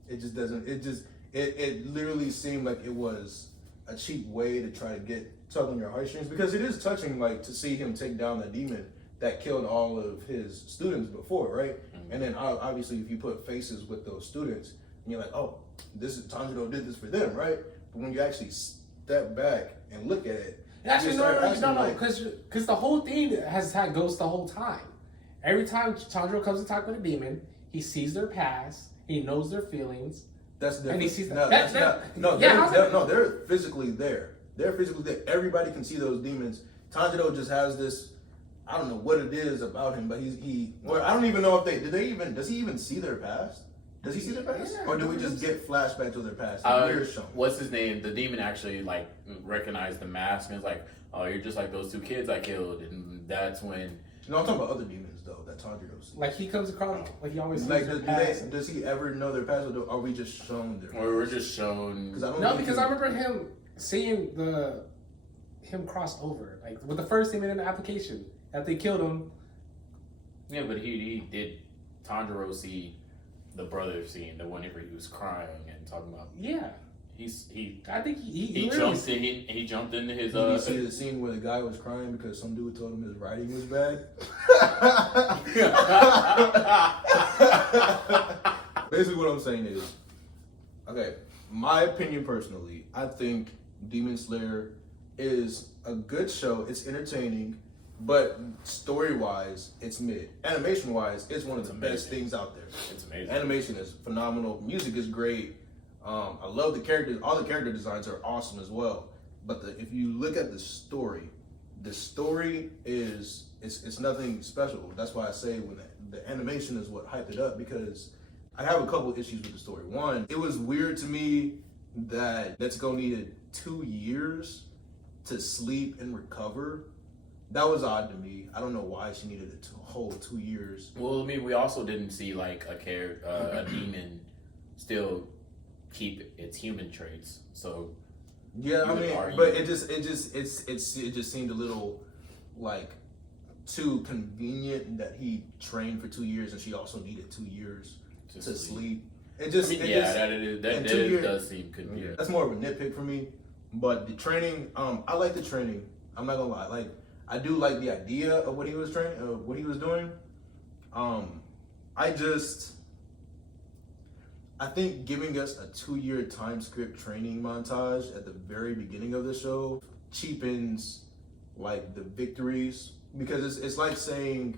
It just doesn't. It literally seemed like it was a cheap way to try to tug on your heartstrings, because it is touching, like, to see him take down the demon that killed all of his students before, right? And then obviously, if you put faces with those students, and you're like, oh, this is Tanjiro did this for them, right? But when you actually step back and look at it, Actually, no, because the whole thing has had ghosts the whole time. Every time Tanjiro comes in contact with a demon, he sees their past, he knows their feelings. That's different. And he sees they're physically there. They're physically there. Everybody can see those demons. Tanjiro just has this, I don't know what it is about him, but I don't even know if does he even see their past? Does he see their past? Yeah, or do we just get flashbacks of their past? What's his name? The demon actually like recognized the mask and was like, oh, you're just like those two kids I killed, and that's when. No, I'm talking about other demons though that Tanjiro sees. Like he comes across, like he always sees like their past. does he ever know their past, or are we just shown their past? Or we're just shown. Because I remember him seeing him cross over, like with the first demon in the application that they killed him. Yeah, but he did Tanjiro see the brother scene, the one where he was crying and talking about. Yeah. I think he jumped in. He jumped into his. Did you see the scene where the guy was crying because some dude told him his writing was bad? Basically, what I'm saying is, okay, my opinion personally, I think Demon Slayer is a good show. It's entertaining, but story-wise, it's mid. Animation-wise, it's one of the best things out there. It's amazing. Animation is phenomenal. Music is great. I love the characters. All the character designs are awesome as well. But if you look at the story is it's nothing special. That's why I say when the animation is what hyped it up, because I have a couple of issues with the story. One, it was weird to me that Netsuko needed 2 years to sleep and recover. That was odd to me. I don't know why she needed a whole 2 years. Well, I mean, we also didn't see like a demon still keep its human traits. So yeah, I mean, but it just seemed a little like too convenient that he trained for 2 years and she also needed 2 years to sleep. That does seem convenient. That's more of a nitpick for me. But the training, I like the training. I'm not gonna lie. Like, I do like the idea of what he was doing. I think giving us a 2-year time script training montage at the very beginning of the show cheapens like the victories, because it's like saying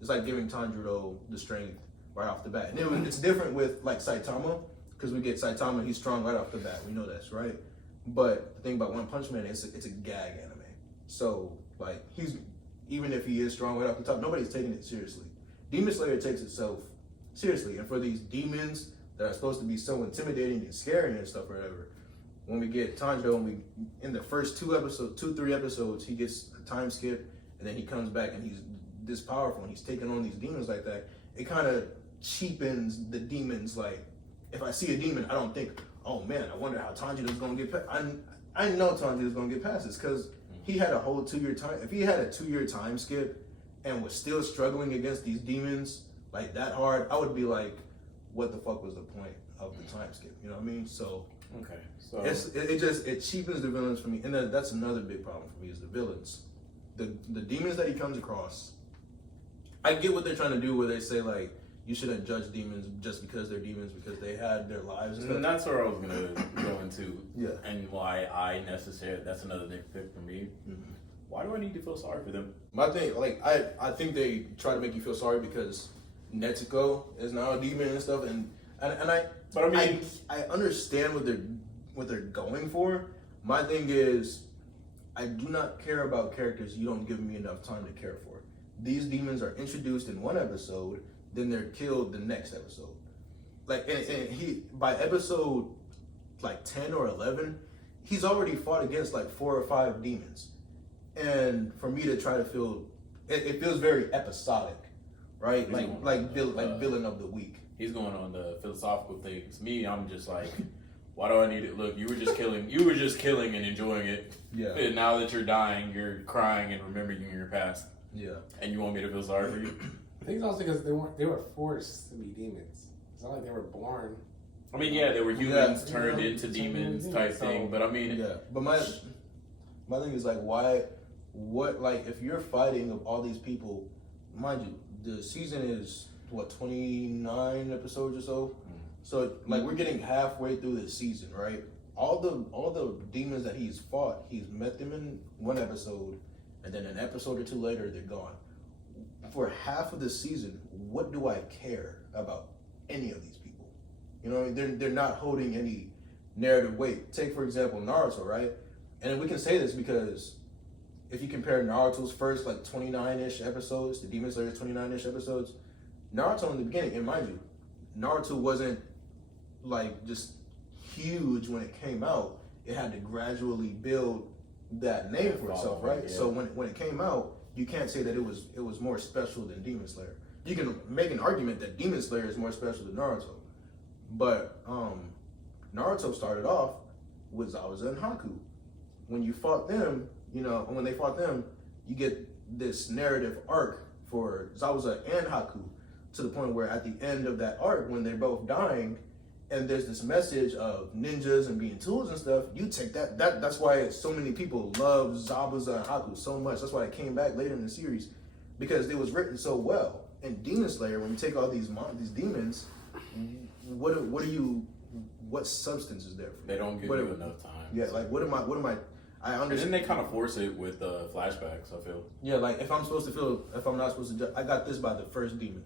it's like giving Tanjiro the strength right off the bat. And it's different with like Saitama, because we get Saitama, he's strong right off the bat. We know that's right. But the thing about One Punch Man is it's a gag anime. So like even if he is strong right off the top, nobody's taking it seriously. Demon Slayer takes itself seriously, and for these demons that are supposed to be so intimidating and scary and stuff or whatever, when we get Tanjiro, in the first 3 episodes, he gets a time skip, and then he comes back and he's this powerful and he's taking on these demons like that. It kind of cheapens the demons. Like, if I see a demon, I don't think, oh man, I wonder how Tanjiro's gonna get past. I know Tanjiro's gonna get past this because he had a whole 2-year time. If he had a 2-year time skip and was still struggling against these demons like that hard, I would be like, what the fuck was the point of the time skip? You know what I mean? So Okay, so it cheapens the villains for me, and that's another big problem for me is the villains, the demons that he comes across. I get what they're trying to do, where they say like you shouldn't judge demons just because they're demons because they had their lives and stuff. and that's where I was gonna go into. Yeah. And why that's another nitpick for me. Mm-hmm. Why do I need to feel sorry for them? My thing, like I think they try to make you feel sorry because Nezuko is now a demon and stuff, and But I mean, I understand what they're going for. My thing is, I do not care about characters you don't give me enough time to care for. These demons are introduced in one episode, then they're killed the next episode. Like, and he by episode like 10 or 11, he's already fought against like 4 or 5 demons, and for me to try to feel, it feels very episodic, right? Villain of the week. he's going on the philosophical things. Me, I'm just like, why do I need it? Look, you were just killing and enjoying it. Yeah. And now that you're dying, you're crying and remembering your past. Yeah. And you want me to feel sorry for you? I think it's also because they were forced to be demons. It's not like they were born. I mean, yeah, they were humans Yeah. turned into demons type thing, but I mean, Yeah, but my thing is like, why? What, like, if you're fighting all these people, mind you, the season is what, 29 episodes or so. So like we're getting halfway through the season, right? All the demons that he's fought, he's met them in one episode, and then an episode or 2 later, they're gone. For half of the season, what do I care about any of these people? You know, they're not holding any narrative weight. Take, for example, Naruto, right? And we can say this because if you compare Naruto's first, like, 29-ish episodes to Demon Slayer's 29-ish episodes, Naruto in the beginning, and mind you, Naruto wasn't, like, just huge when it came out. It had to gradually build that name for itself, right? Yeah. So when it came out, you can't say that it was more special than Demon Slayer. You can make an argument that Demon Slayer is more special than Naruto. But Naruto started off with Zabuza and Haku. When you fought them, when they fought them, you get this narrative arc for Zabuza and Haku, to the point where at the end of that arc, when they're both dying, and there's this message of ninjas and being tools and stuff, you take that's why so many people love Zabuza and Haku so much. That's why it came back later in the series, because it was written so well. In Demon Slayer, when you take all these demons, what substance is there for you? they don't give you enough time. Yeah, like what am I And understand. then they kind of force it with flashbacks, I feel. Yeah, like if I'm not supposed to judge, I got this by the first demon.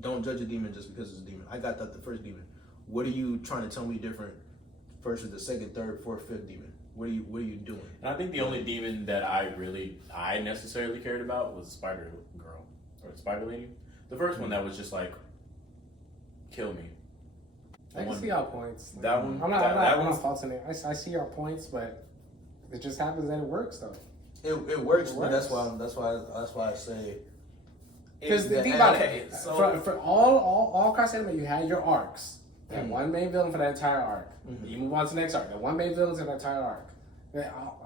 Don't judge a demon just because it's a demon. I got that the first demon. What are you trying to tell me different versus the second, third, fourth, fifth demon? What are you doing? And I think the only demon that I necessarily cared about was Spider Girl or Spider Lady. The first one that was just like, kill me. I can see our points. That one. I'm that not one's faulting it. I see our points, but it just happens that it works though. It works, but that's why I say. Because think about it, for all cross anime, you had your arcs. You had one main villain for that entire arc. You move on to the next arc. Then one main villain for that entire arc.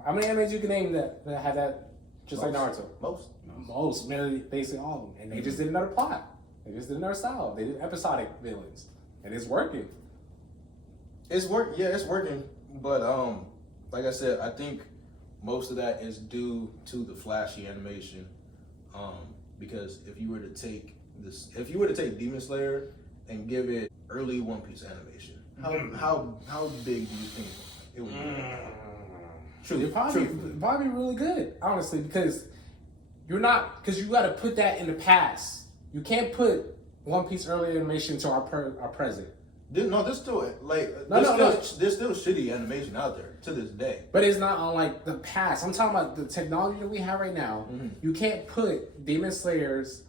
How many animes you can name that had that, just like Naruto? Most, basically all of them. And they just did another plot. They just did another style. They did episodic villains, and it's working. It's working. But like I said, I think most of that is due to the flashy animation. Because if you were to take Demon Slayer and give it early One Piece animation, how big do you think it would be? It'd probably be really good, honestly, because you got to put that in the past. You can't put One Piece early animation to our present. There's still there's still shitty animation out there to this day. But it's not on like the past. I'm talking about the technology that we have right now. You can't put Demon Slayers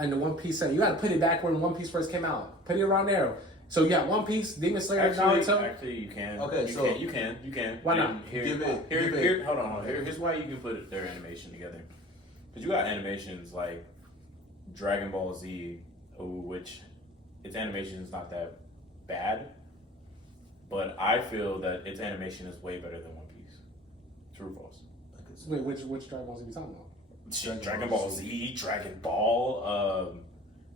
in the One Piece set. You got to put it back when One Piece first came out. Put it around there. So you got One Piece, Demon Slayer, Naruto. Actually, you can. Okay, You can. Why not? Hold on. Here's why you can put their animation together. Because you got animations like Dragon Ball Z, which its animation is not that bad, but I feel that its animation is way better than One Piece. True or false? Wait, which Dragon Ball Z we talking about? Dragon Ball Z, Dragon Ball,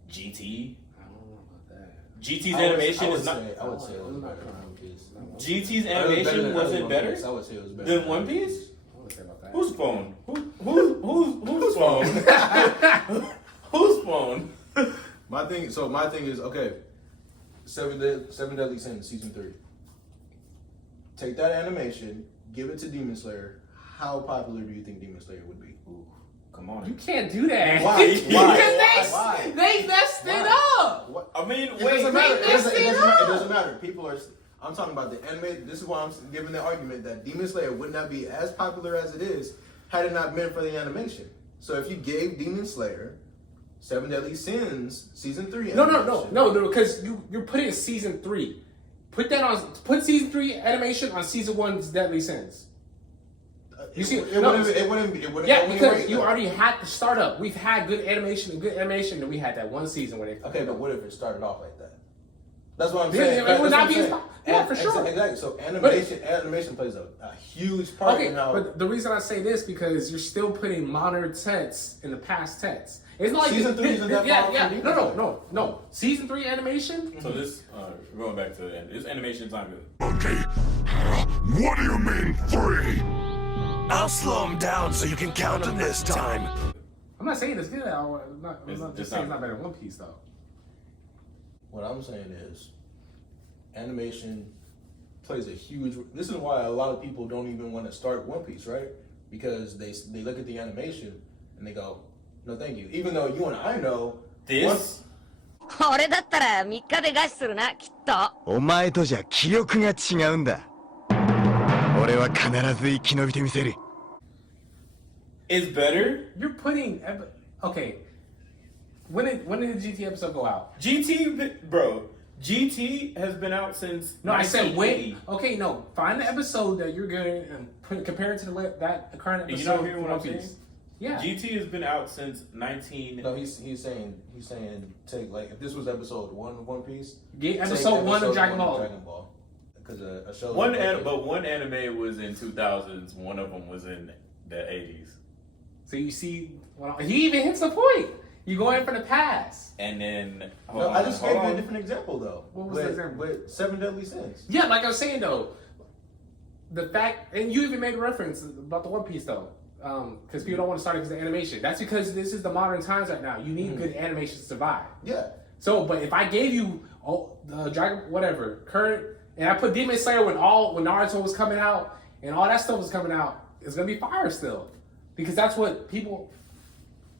GT. I don't know about that. GT's animation is not. I would say it was better than One Piece. GT's animation wasn't better I would say it was better than One Piece. I would say about that. Whose phone? Whose phone? Whose phone? My thing is okay. Seven Deadly Sins season 3. Take that animation, give it to Demon Slayer. How popular do you think Demon Slayer would be? Ooh, come on. You can't do that. Why? Because they messed it up. What? I mean, It wait. doesn't matter. It messed it up. doesn't matter. People are. I'm talking about the anime. This is why I'm giving the argument that Demon Slayer would not be as popular as it is had it not been for the animation. So if you gave Demon Slayer Seven Deadly Sins season 3, No, because you're putting season 3. Put season 3 animation on season 1's Deadly Sins. You see, it wouldn't. Yeah, because you already had the startup. We've had good animation, and we had that one season where they. Okay, but what if it started off like that? That's what I'm Yeah, saying. it would not That's be what as I'm pop- yeah, for sure. Exactly. So animation plays a huge part Okay, in how. but the reason I say this because you're still putting modern tense in the past tense. It's not like Season 3 isn't that far from Demon Slayer. No. Season 3 animation. So this, going back to the end, this animation's not good. Okay. What do you mean 3? I'll slow him down so you can count him this time. I'm not saying it's good. I'm not It's just saying it's not better than One Piece though. What I'm saying is, animation plays a huge. This is why a lot of people don't even want to start One Piece, right? Because they look at the animation and they go, "No, thank you." Even though you and I know This. 俺だったら3日で餓死するな、きっと。お前とじゃ記憶が違うんだ。俺は必ず生き延びてみせる。Is better. You're putting okay. When did the GT episode go out? GT has been out since. No, I said 1980. wait. Okay, no. Find the episode that you're good and compare it to that current episode. You not hearing what One I'm saying? Piece. Yeah. GT has been out since 19. No, he's saying take like if this was episode 1 of One Piece. Get take episode 1 of Dragon 1 Ball. Dragon Ball. Because a show. But one anime was in 2000s. One of them was in the 80s. So you see, he even hits the point. You go in for the past. And then No, I just gave you a different example though. What was the example? With Seven Deadly Sins. Yeah, like I was saying though, the fact, and you even made a reference about the One Piece though, because people don't want to start it because of animation. That's because this is the modern times right now. You need good animation to survive. Yeah. So, but if I gave you the Dragon, whatever, current, and I put Demon Slayer when Naruto was coming out and all that stuff was coming out, it's gonna be fire still, because that's what people.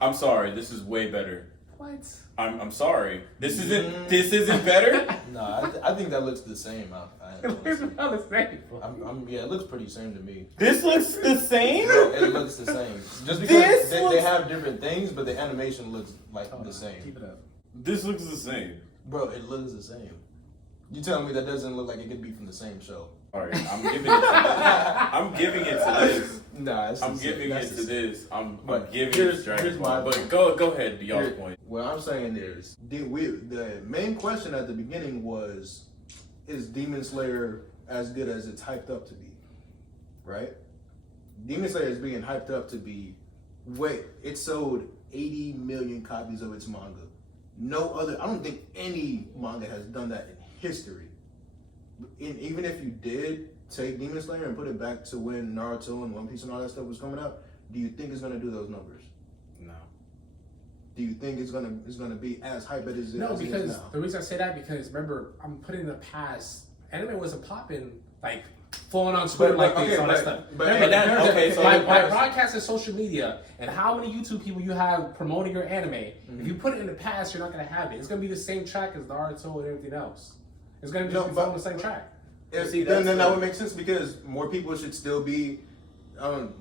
I'm sorry, this is way better. What? I'm sorry. This isn't better. No, I think that looks the same. It's about the same. Yeah, it looks pretty same to me. This looks the same. No, it looks the same. Just because they have different things, but the animation looks like the same. Keep it up. This looks the same. Bro, it looks the same. You telling me that doesn't look like it could be from the same show? All right, I'm giving it. I'm giving it to this. Nah, it's I'm the same. giving That's it the to same. this. I'm But giving here's- it Dragon here's Ball. my But point. go ahead, y'all's point. What I'm saying is, the main question at the beginning was, is Demon Slayer as good as it's hyped up to be? Right? Demon Slayer is being hyped up to be, it sold 80 million copies of its manga. I don't think any manga has done that in history. Even if you did take Demon Slayer and put it back to when Naruto and One Piece and all that stuff was coming out, do you think it's going to do those numbers? No. Do you think it's gonna be as hype as it is No, because now? the reason I say that because remember I'm putting in the past. Anime wasn't popping like flowing on Twitter But, like this, okay, all but- that stuff. but- Remember, but- okay, so by that's- broadcasting social media and how many YouTube people you have promoting your anime, Mm-hmm. if you put it in the past, you're not gonna have it. It's gonna be the same track as Naruto and everything else. It's gonna just No, be but- following the same track. Then that would make sense because more people should still be.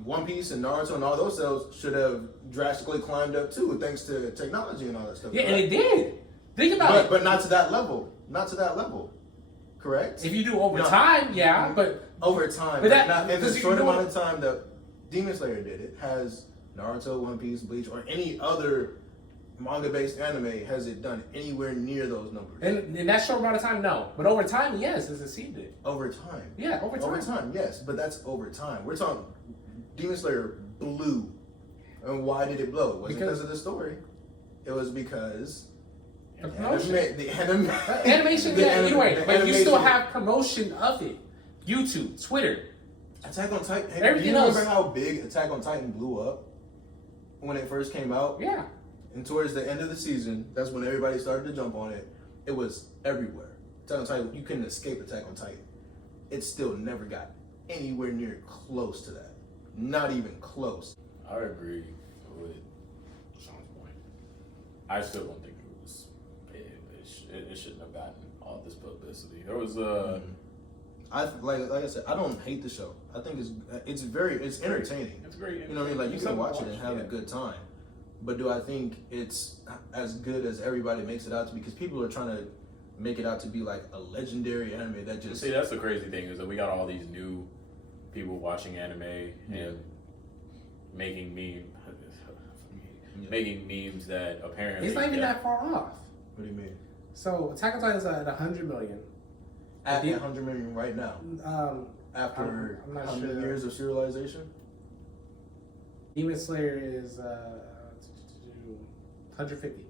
One Piece and Naruto and all those sales should have drastically climbed up too, thanks to technology and all that stuff. Yeah, right? and it did. Think about it. But not to that level. not to that level. Correct? If you do over No. time, yeah, but Over time, But that- not in the because you short do amount it- of time that Demon Slayer did it, has Naruto, One Piece, Bleach, or any other manga-based anime, has it done anywhere near those numbers? in that short amount of time, no. But over time, yes, it's exceeded it. Over time. Yeah, over time. Over time, yes, but that's over time. We're talking Demon Slayer blew. And why did it blow? It wasn't because of the story. It was because The promotion. animation, Animation, the yeah, anim- anyway, the but you still animation- have promotion of it. YouTube, Twitter. Attack on Titan. Hey, Everything do you remember else- how big Attack on Titan blew up when it first came out? Yeah. And towards the end of the season, that's when everybody started to jump on it. It was everywhere. Attack on Titan, you couldn't escape Attack on Titan. It still never got anywhere near close to that. Not even close. I agree with Sean's point. I still don't think it was. It shouldn't have gotten all this publicity. There was like I said, I don't hate the show. I think it's entertaining. It's great. You know what I mean? Like you It's can something watch to it and have yeah. a good time. But do I think it's as good as everybody makes it out to be? Because people are trying to make it out to be like a legendary anime that just. See, that's the crazy thing is that we got all these new people watching anime and making memes that apparently It's not even that far off. What do you mean? So Attack on Titan is at 100 million. At 100 million right now. After I'm not how sure. many years of serialization? Demon Slayer is 150.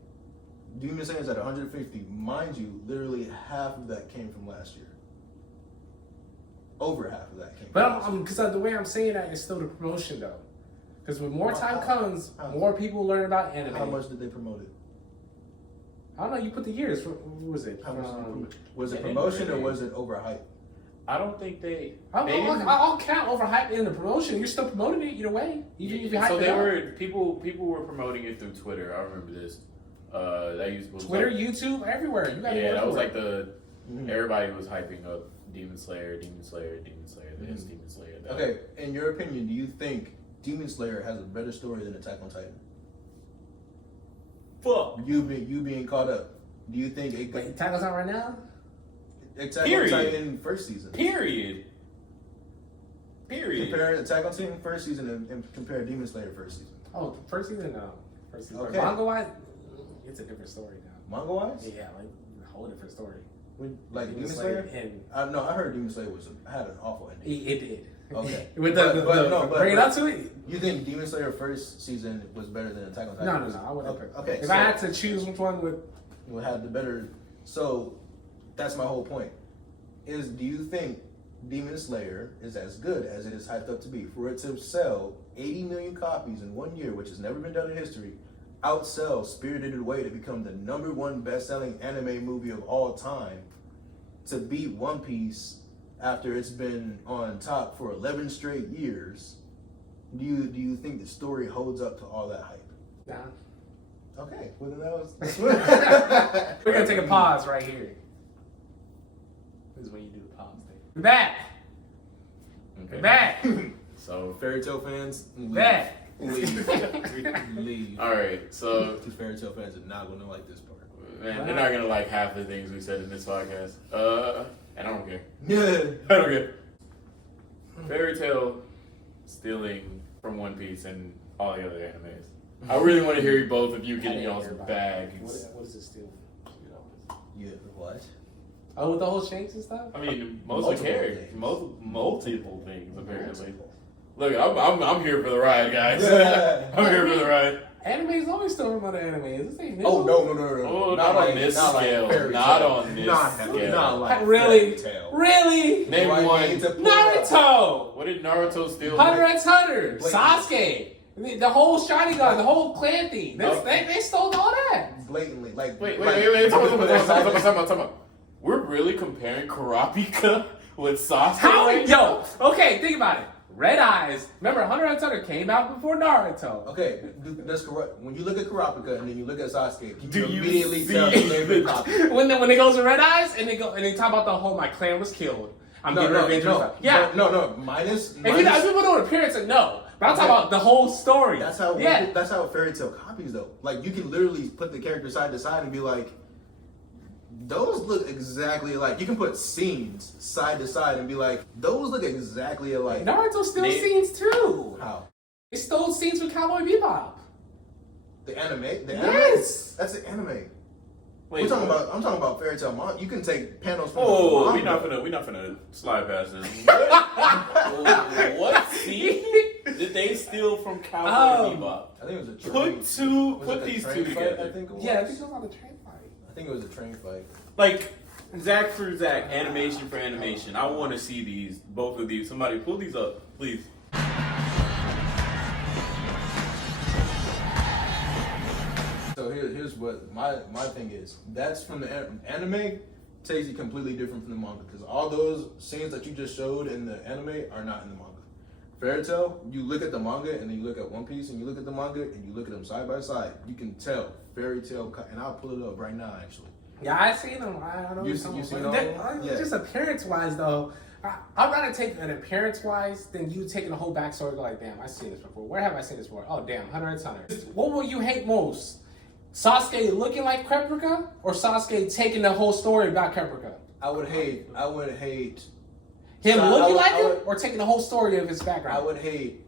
Demon Slayer is at 150. Mind you, literally half of that came from last year. Over half of that came from last year. But because the way I'm saying that is still the promotion though. Because when more time How- comes, how- more people learn about anime. How much did they promote it? I don't know. You put the years. What was it? How much was it they didn't promotion or really- was it overhyped? I don't think they. I'll count overhyped in the promotion. You're still promoting it either way. Even if you hype So it they up. were people were promoting it through Twitter. I remember this. That was Twitter, like, YouTube, everywhere. You got yeah, that was everywhere. like everybody was hyping up Demon Slayer, this, Demon Slayer that. Okay, in your opinion, do you think Demon Slayer has a better story than Attack on Titan? Fuck. You being caught up. Do you think it Wait, Attack on Titan right now? Attack Period. on Titan first season? Period. Compare Attack on Titan first season and compare Demon Slayer first season. Oh, first season, no. First season. Okay. Manga wise, it's a different story now. Manga wise? Yeah, like a whole different story. Like Demon Slayer? And No, I heard Demon Slayer had an awful ending. it did. Okay. With But bring it up to it. You think Demon Slayer first season was better than Attack on Titan? No, I wouldn't. Okay. If I had to choose which one would, Have the better. So that's my whole point. Do you think Demon Slayer is as good as it is hyped up to be? For it to sell 80 million copies in 1 year, which has never been done in history, outsell Spirited Away to become the #1 best-selling anime movie of all time, to beat One Piece after it's been on top for 11 straight years, do you think the story holds up to all that hype? nah. Okay, well then that was. We're gonna take a pause right here. This is when you do the pause thing. We're back. Okay. We're back. So Fairy Tail fans, leave. Back. Leave. all right. So These Fairy Tail fans are not gonna like this part. man, they're not gonna like half the things we said in this podcast. And I don't care. Yeah. I don't care. Fairy Tail stealing from One Piece and all the other animes. I really want to hear both of you getting y'all's bags. What is it still? Yeah. What? Oh, with the whole shanks and stuff? I mean, mostly Multiple characters, things. multiple things apparently. Look, I'm here for the ride, guys. Yeah. I'm here for the ride. Anime's always still about the anime. This ain't new. Oh no. Oh, not on this scale. Not on this scale. Not like Really? Fairy Tail. Really? Name Do I one. need to pull up? Naruto! What did Naruto steal? Hunter x Hunter! Blake. Sasuke! The whole Sharingan, the whole clan thing. They stole all that. Blatantly, like. Wait. like- Time out. We're really comparing Kurapika with Sasuke? How? right Yo, okay, think about it. Red Eyes. Remember, Hunter x Hunter came out before Naruto. Okay, that's correct. When you look at Kurapika and then you look at Sasuke, can Do you you immediately see tell the favorite copy? When they goes to Red Eyes and they talk about the whole my clan was killed. I'm getting revenge. Yeah. No. Minus. If you people know the appearance, no. But I'm talking about the whole story. That's how. Yeah. That's how Fairy Tail copies though. Like you can literally put the character side to side and be like, those look exactly alike. You can put scenes side to side and be like, those look exactly alike. Naruto steals scenes too. How? They stole scenes with Cowboy Bebop. The anime? The anime? Yes. That's the anime. Wait, I'm talking about fairy tale manga. You can take panels from Oh, the we manga. not finna slide past this. What scene did they steal from Cowboy Bebop? I think it was a train. Put these two fight, together. I think it was. Yeah, I think it was on the train fight. I think it was a train fight. Like Zach for Zach, animation for animation. I want to see these, both of these. Somebody pull these up, please. So here's what my thing is. That's from the anime. Takes it completely different from the manga because all those scenes that you just showed in the anime are not in the manga. Fairy Tail, you look at the manga and then you look at One Piece and you look at the manga and you look at them side by side. You can tell Fairy Tail, and I'll pull it up right now actually. Yeah, I seen them. I know You some seen of them? them. Yeah. Just appearance-wise, though, I'd rather take an appearance-wise than you taking the whole backstory and go like, damn, I've seen this before. Where have I seen this before? Oh, damn, Hunter x Hunter. What will you hate most? Sasuke looking like Kreprika or Sasuke taking the whole story about Kreprika? I would hate Him I looking would- like I him would- or taking the whole story of his I background? would hate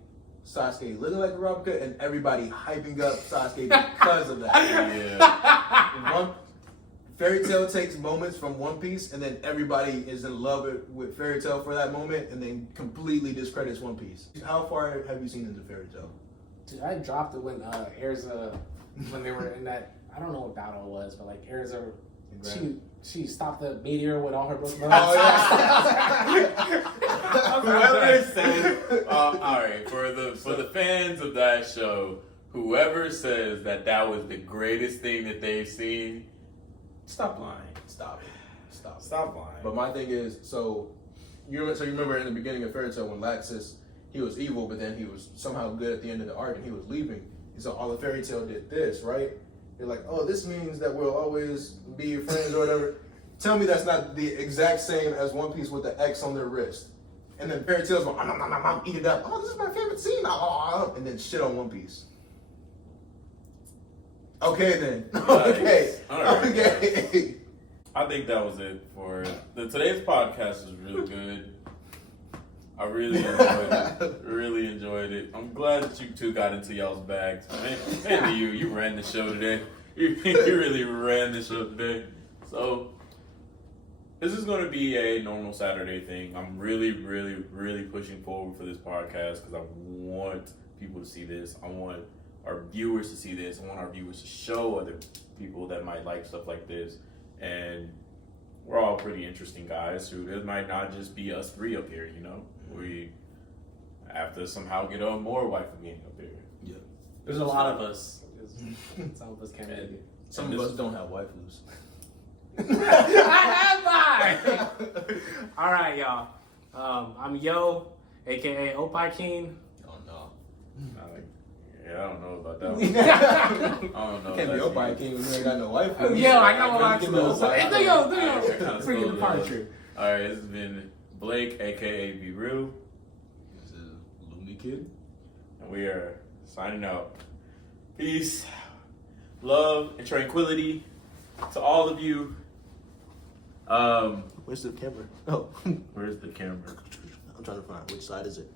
Sasuke looking like a replica and everybody hyping up Sasuke because of that. Yeah. Fairy Tail takes moments from One Piece and then everybody is in love with Fairy Tail for that moment and then completely discredits One Piece. How far have you seen into Fairy Tail? Dude, I dropped it when Erza, when they were in that, I don't know what battle it was, but like Erza, she stopped the meteor with all her books. Oh yeah. Whoever says, all right, for the fans of that show, whoever says that was the greatest thing that they've seen, stop lying. Stop it. Stop lying. But my thing is, so you remember in the beginning of Fairy Tail when Laxus, he was evil, but then he was somehow good at the end of the arc and he was leaving. And so all the Fairy Tail did this, right? They're like, oh, this means that we'll always be friends or whatever. Tell me that's not the exact same as One Piece with the X on their wrist. And then Fairy Tail's going, eat it up. Oh, this is my favorite scene. And then shit on One Piece. Okay then. Okay. All right. Okay. I think that was it for today's podcast. Was really good. I really enjoyed it. Really enjoyed it. I'm glad that you two got into y'all's bags. Man, you ran the show today. You really ran the show today. So this is going to be a normal Saturday thing. I'm really, really, really pushing forward for this podcast because I want people to see this. I want our viewers to see this. I want our viewers to show other people that might like stuff like this. And we're all pretty interesting guys who there might not just be us three up here, you know? We have to somehow get on more Waifu Gang up here. Yeah. There's a lot of us. Some of us can't make it. Some of us don't have waifus. I have mine! Alright, y'all. I'm Yo, aka Opie King. Oh no. I don't know about that one. I don't know. Can't be Opie King when you ain't got no waifu. Yeah, I got my Give life. me a There you go, Alright, there you kinda go. Freaking stole departure. Alright, this has been Blake, aka Biru, This is Looney Kid. and we are signing out. Peace, love, and tranquility to all of you. Where's the camera? Oh, Where's the camera? I'm trying to find which side is it.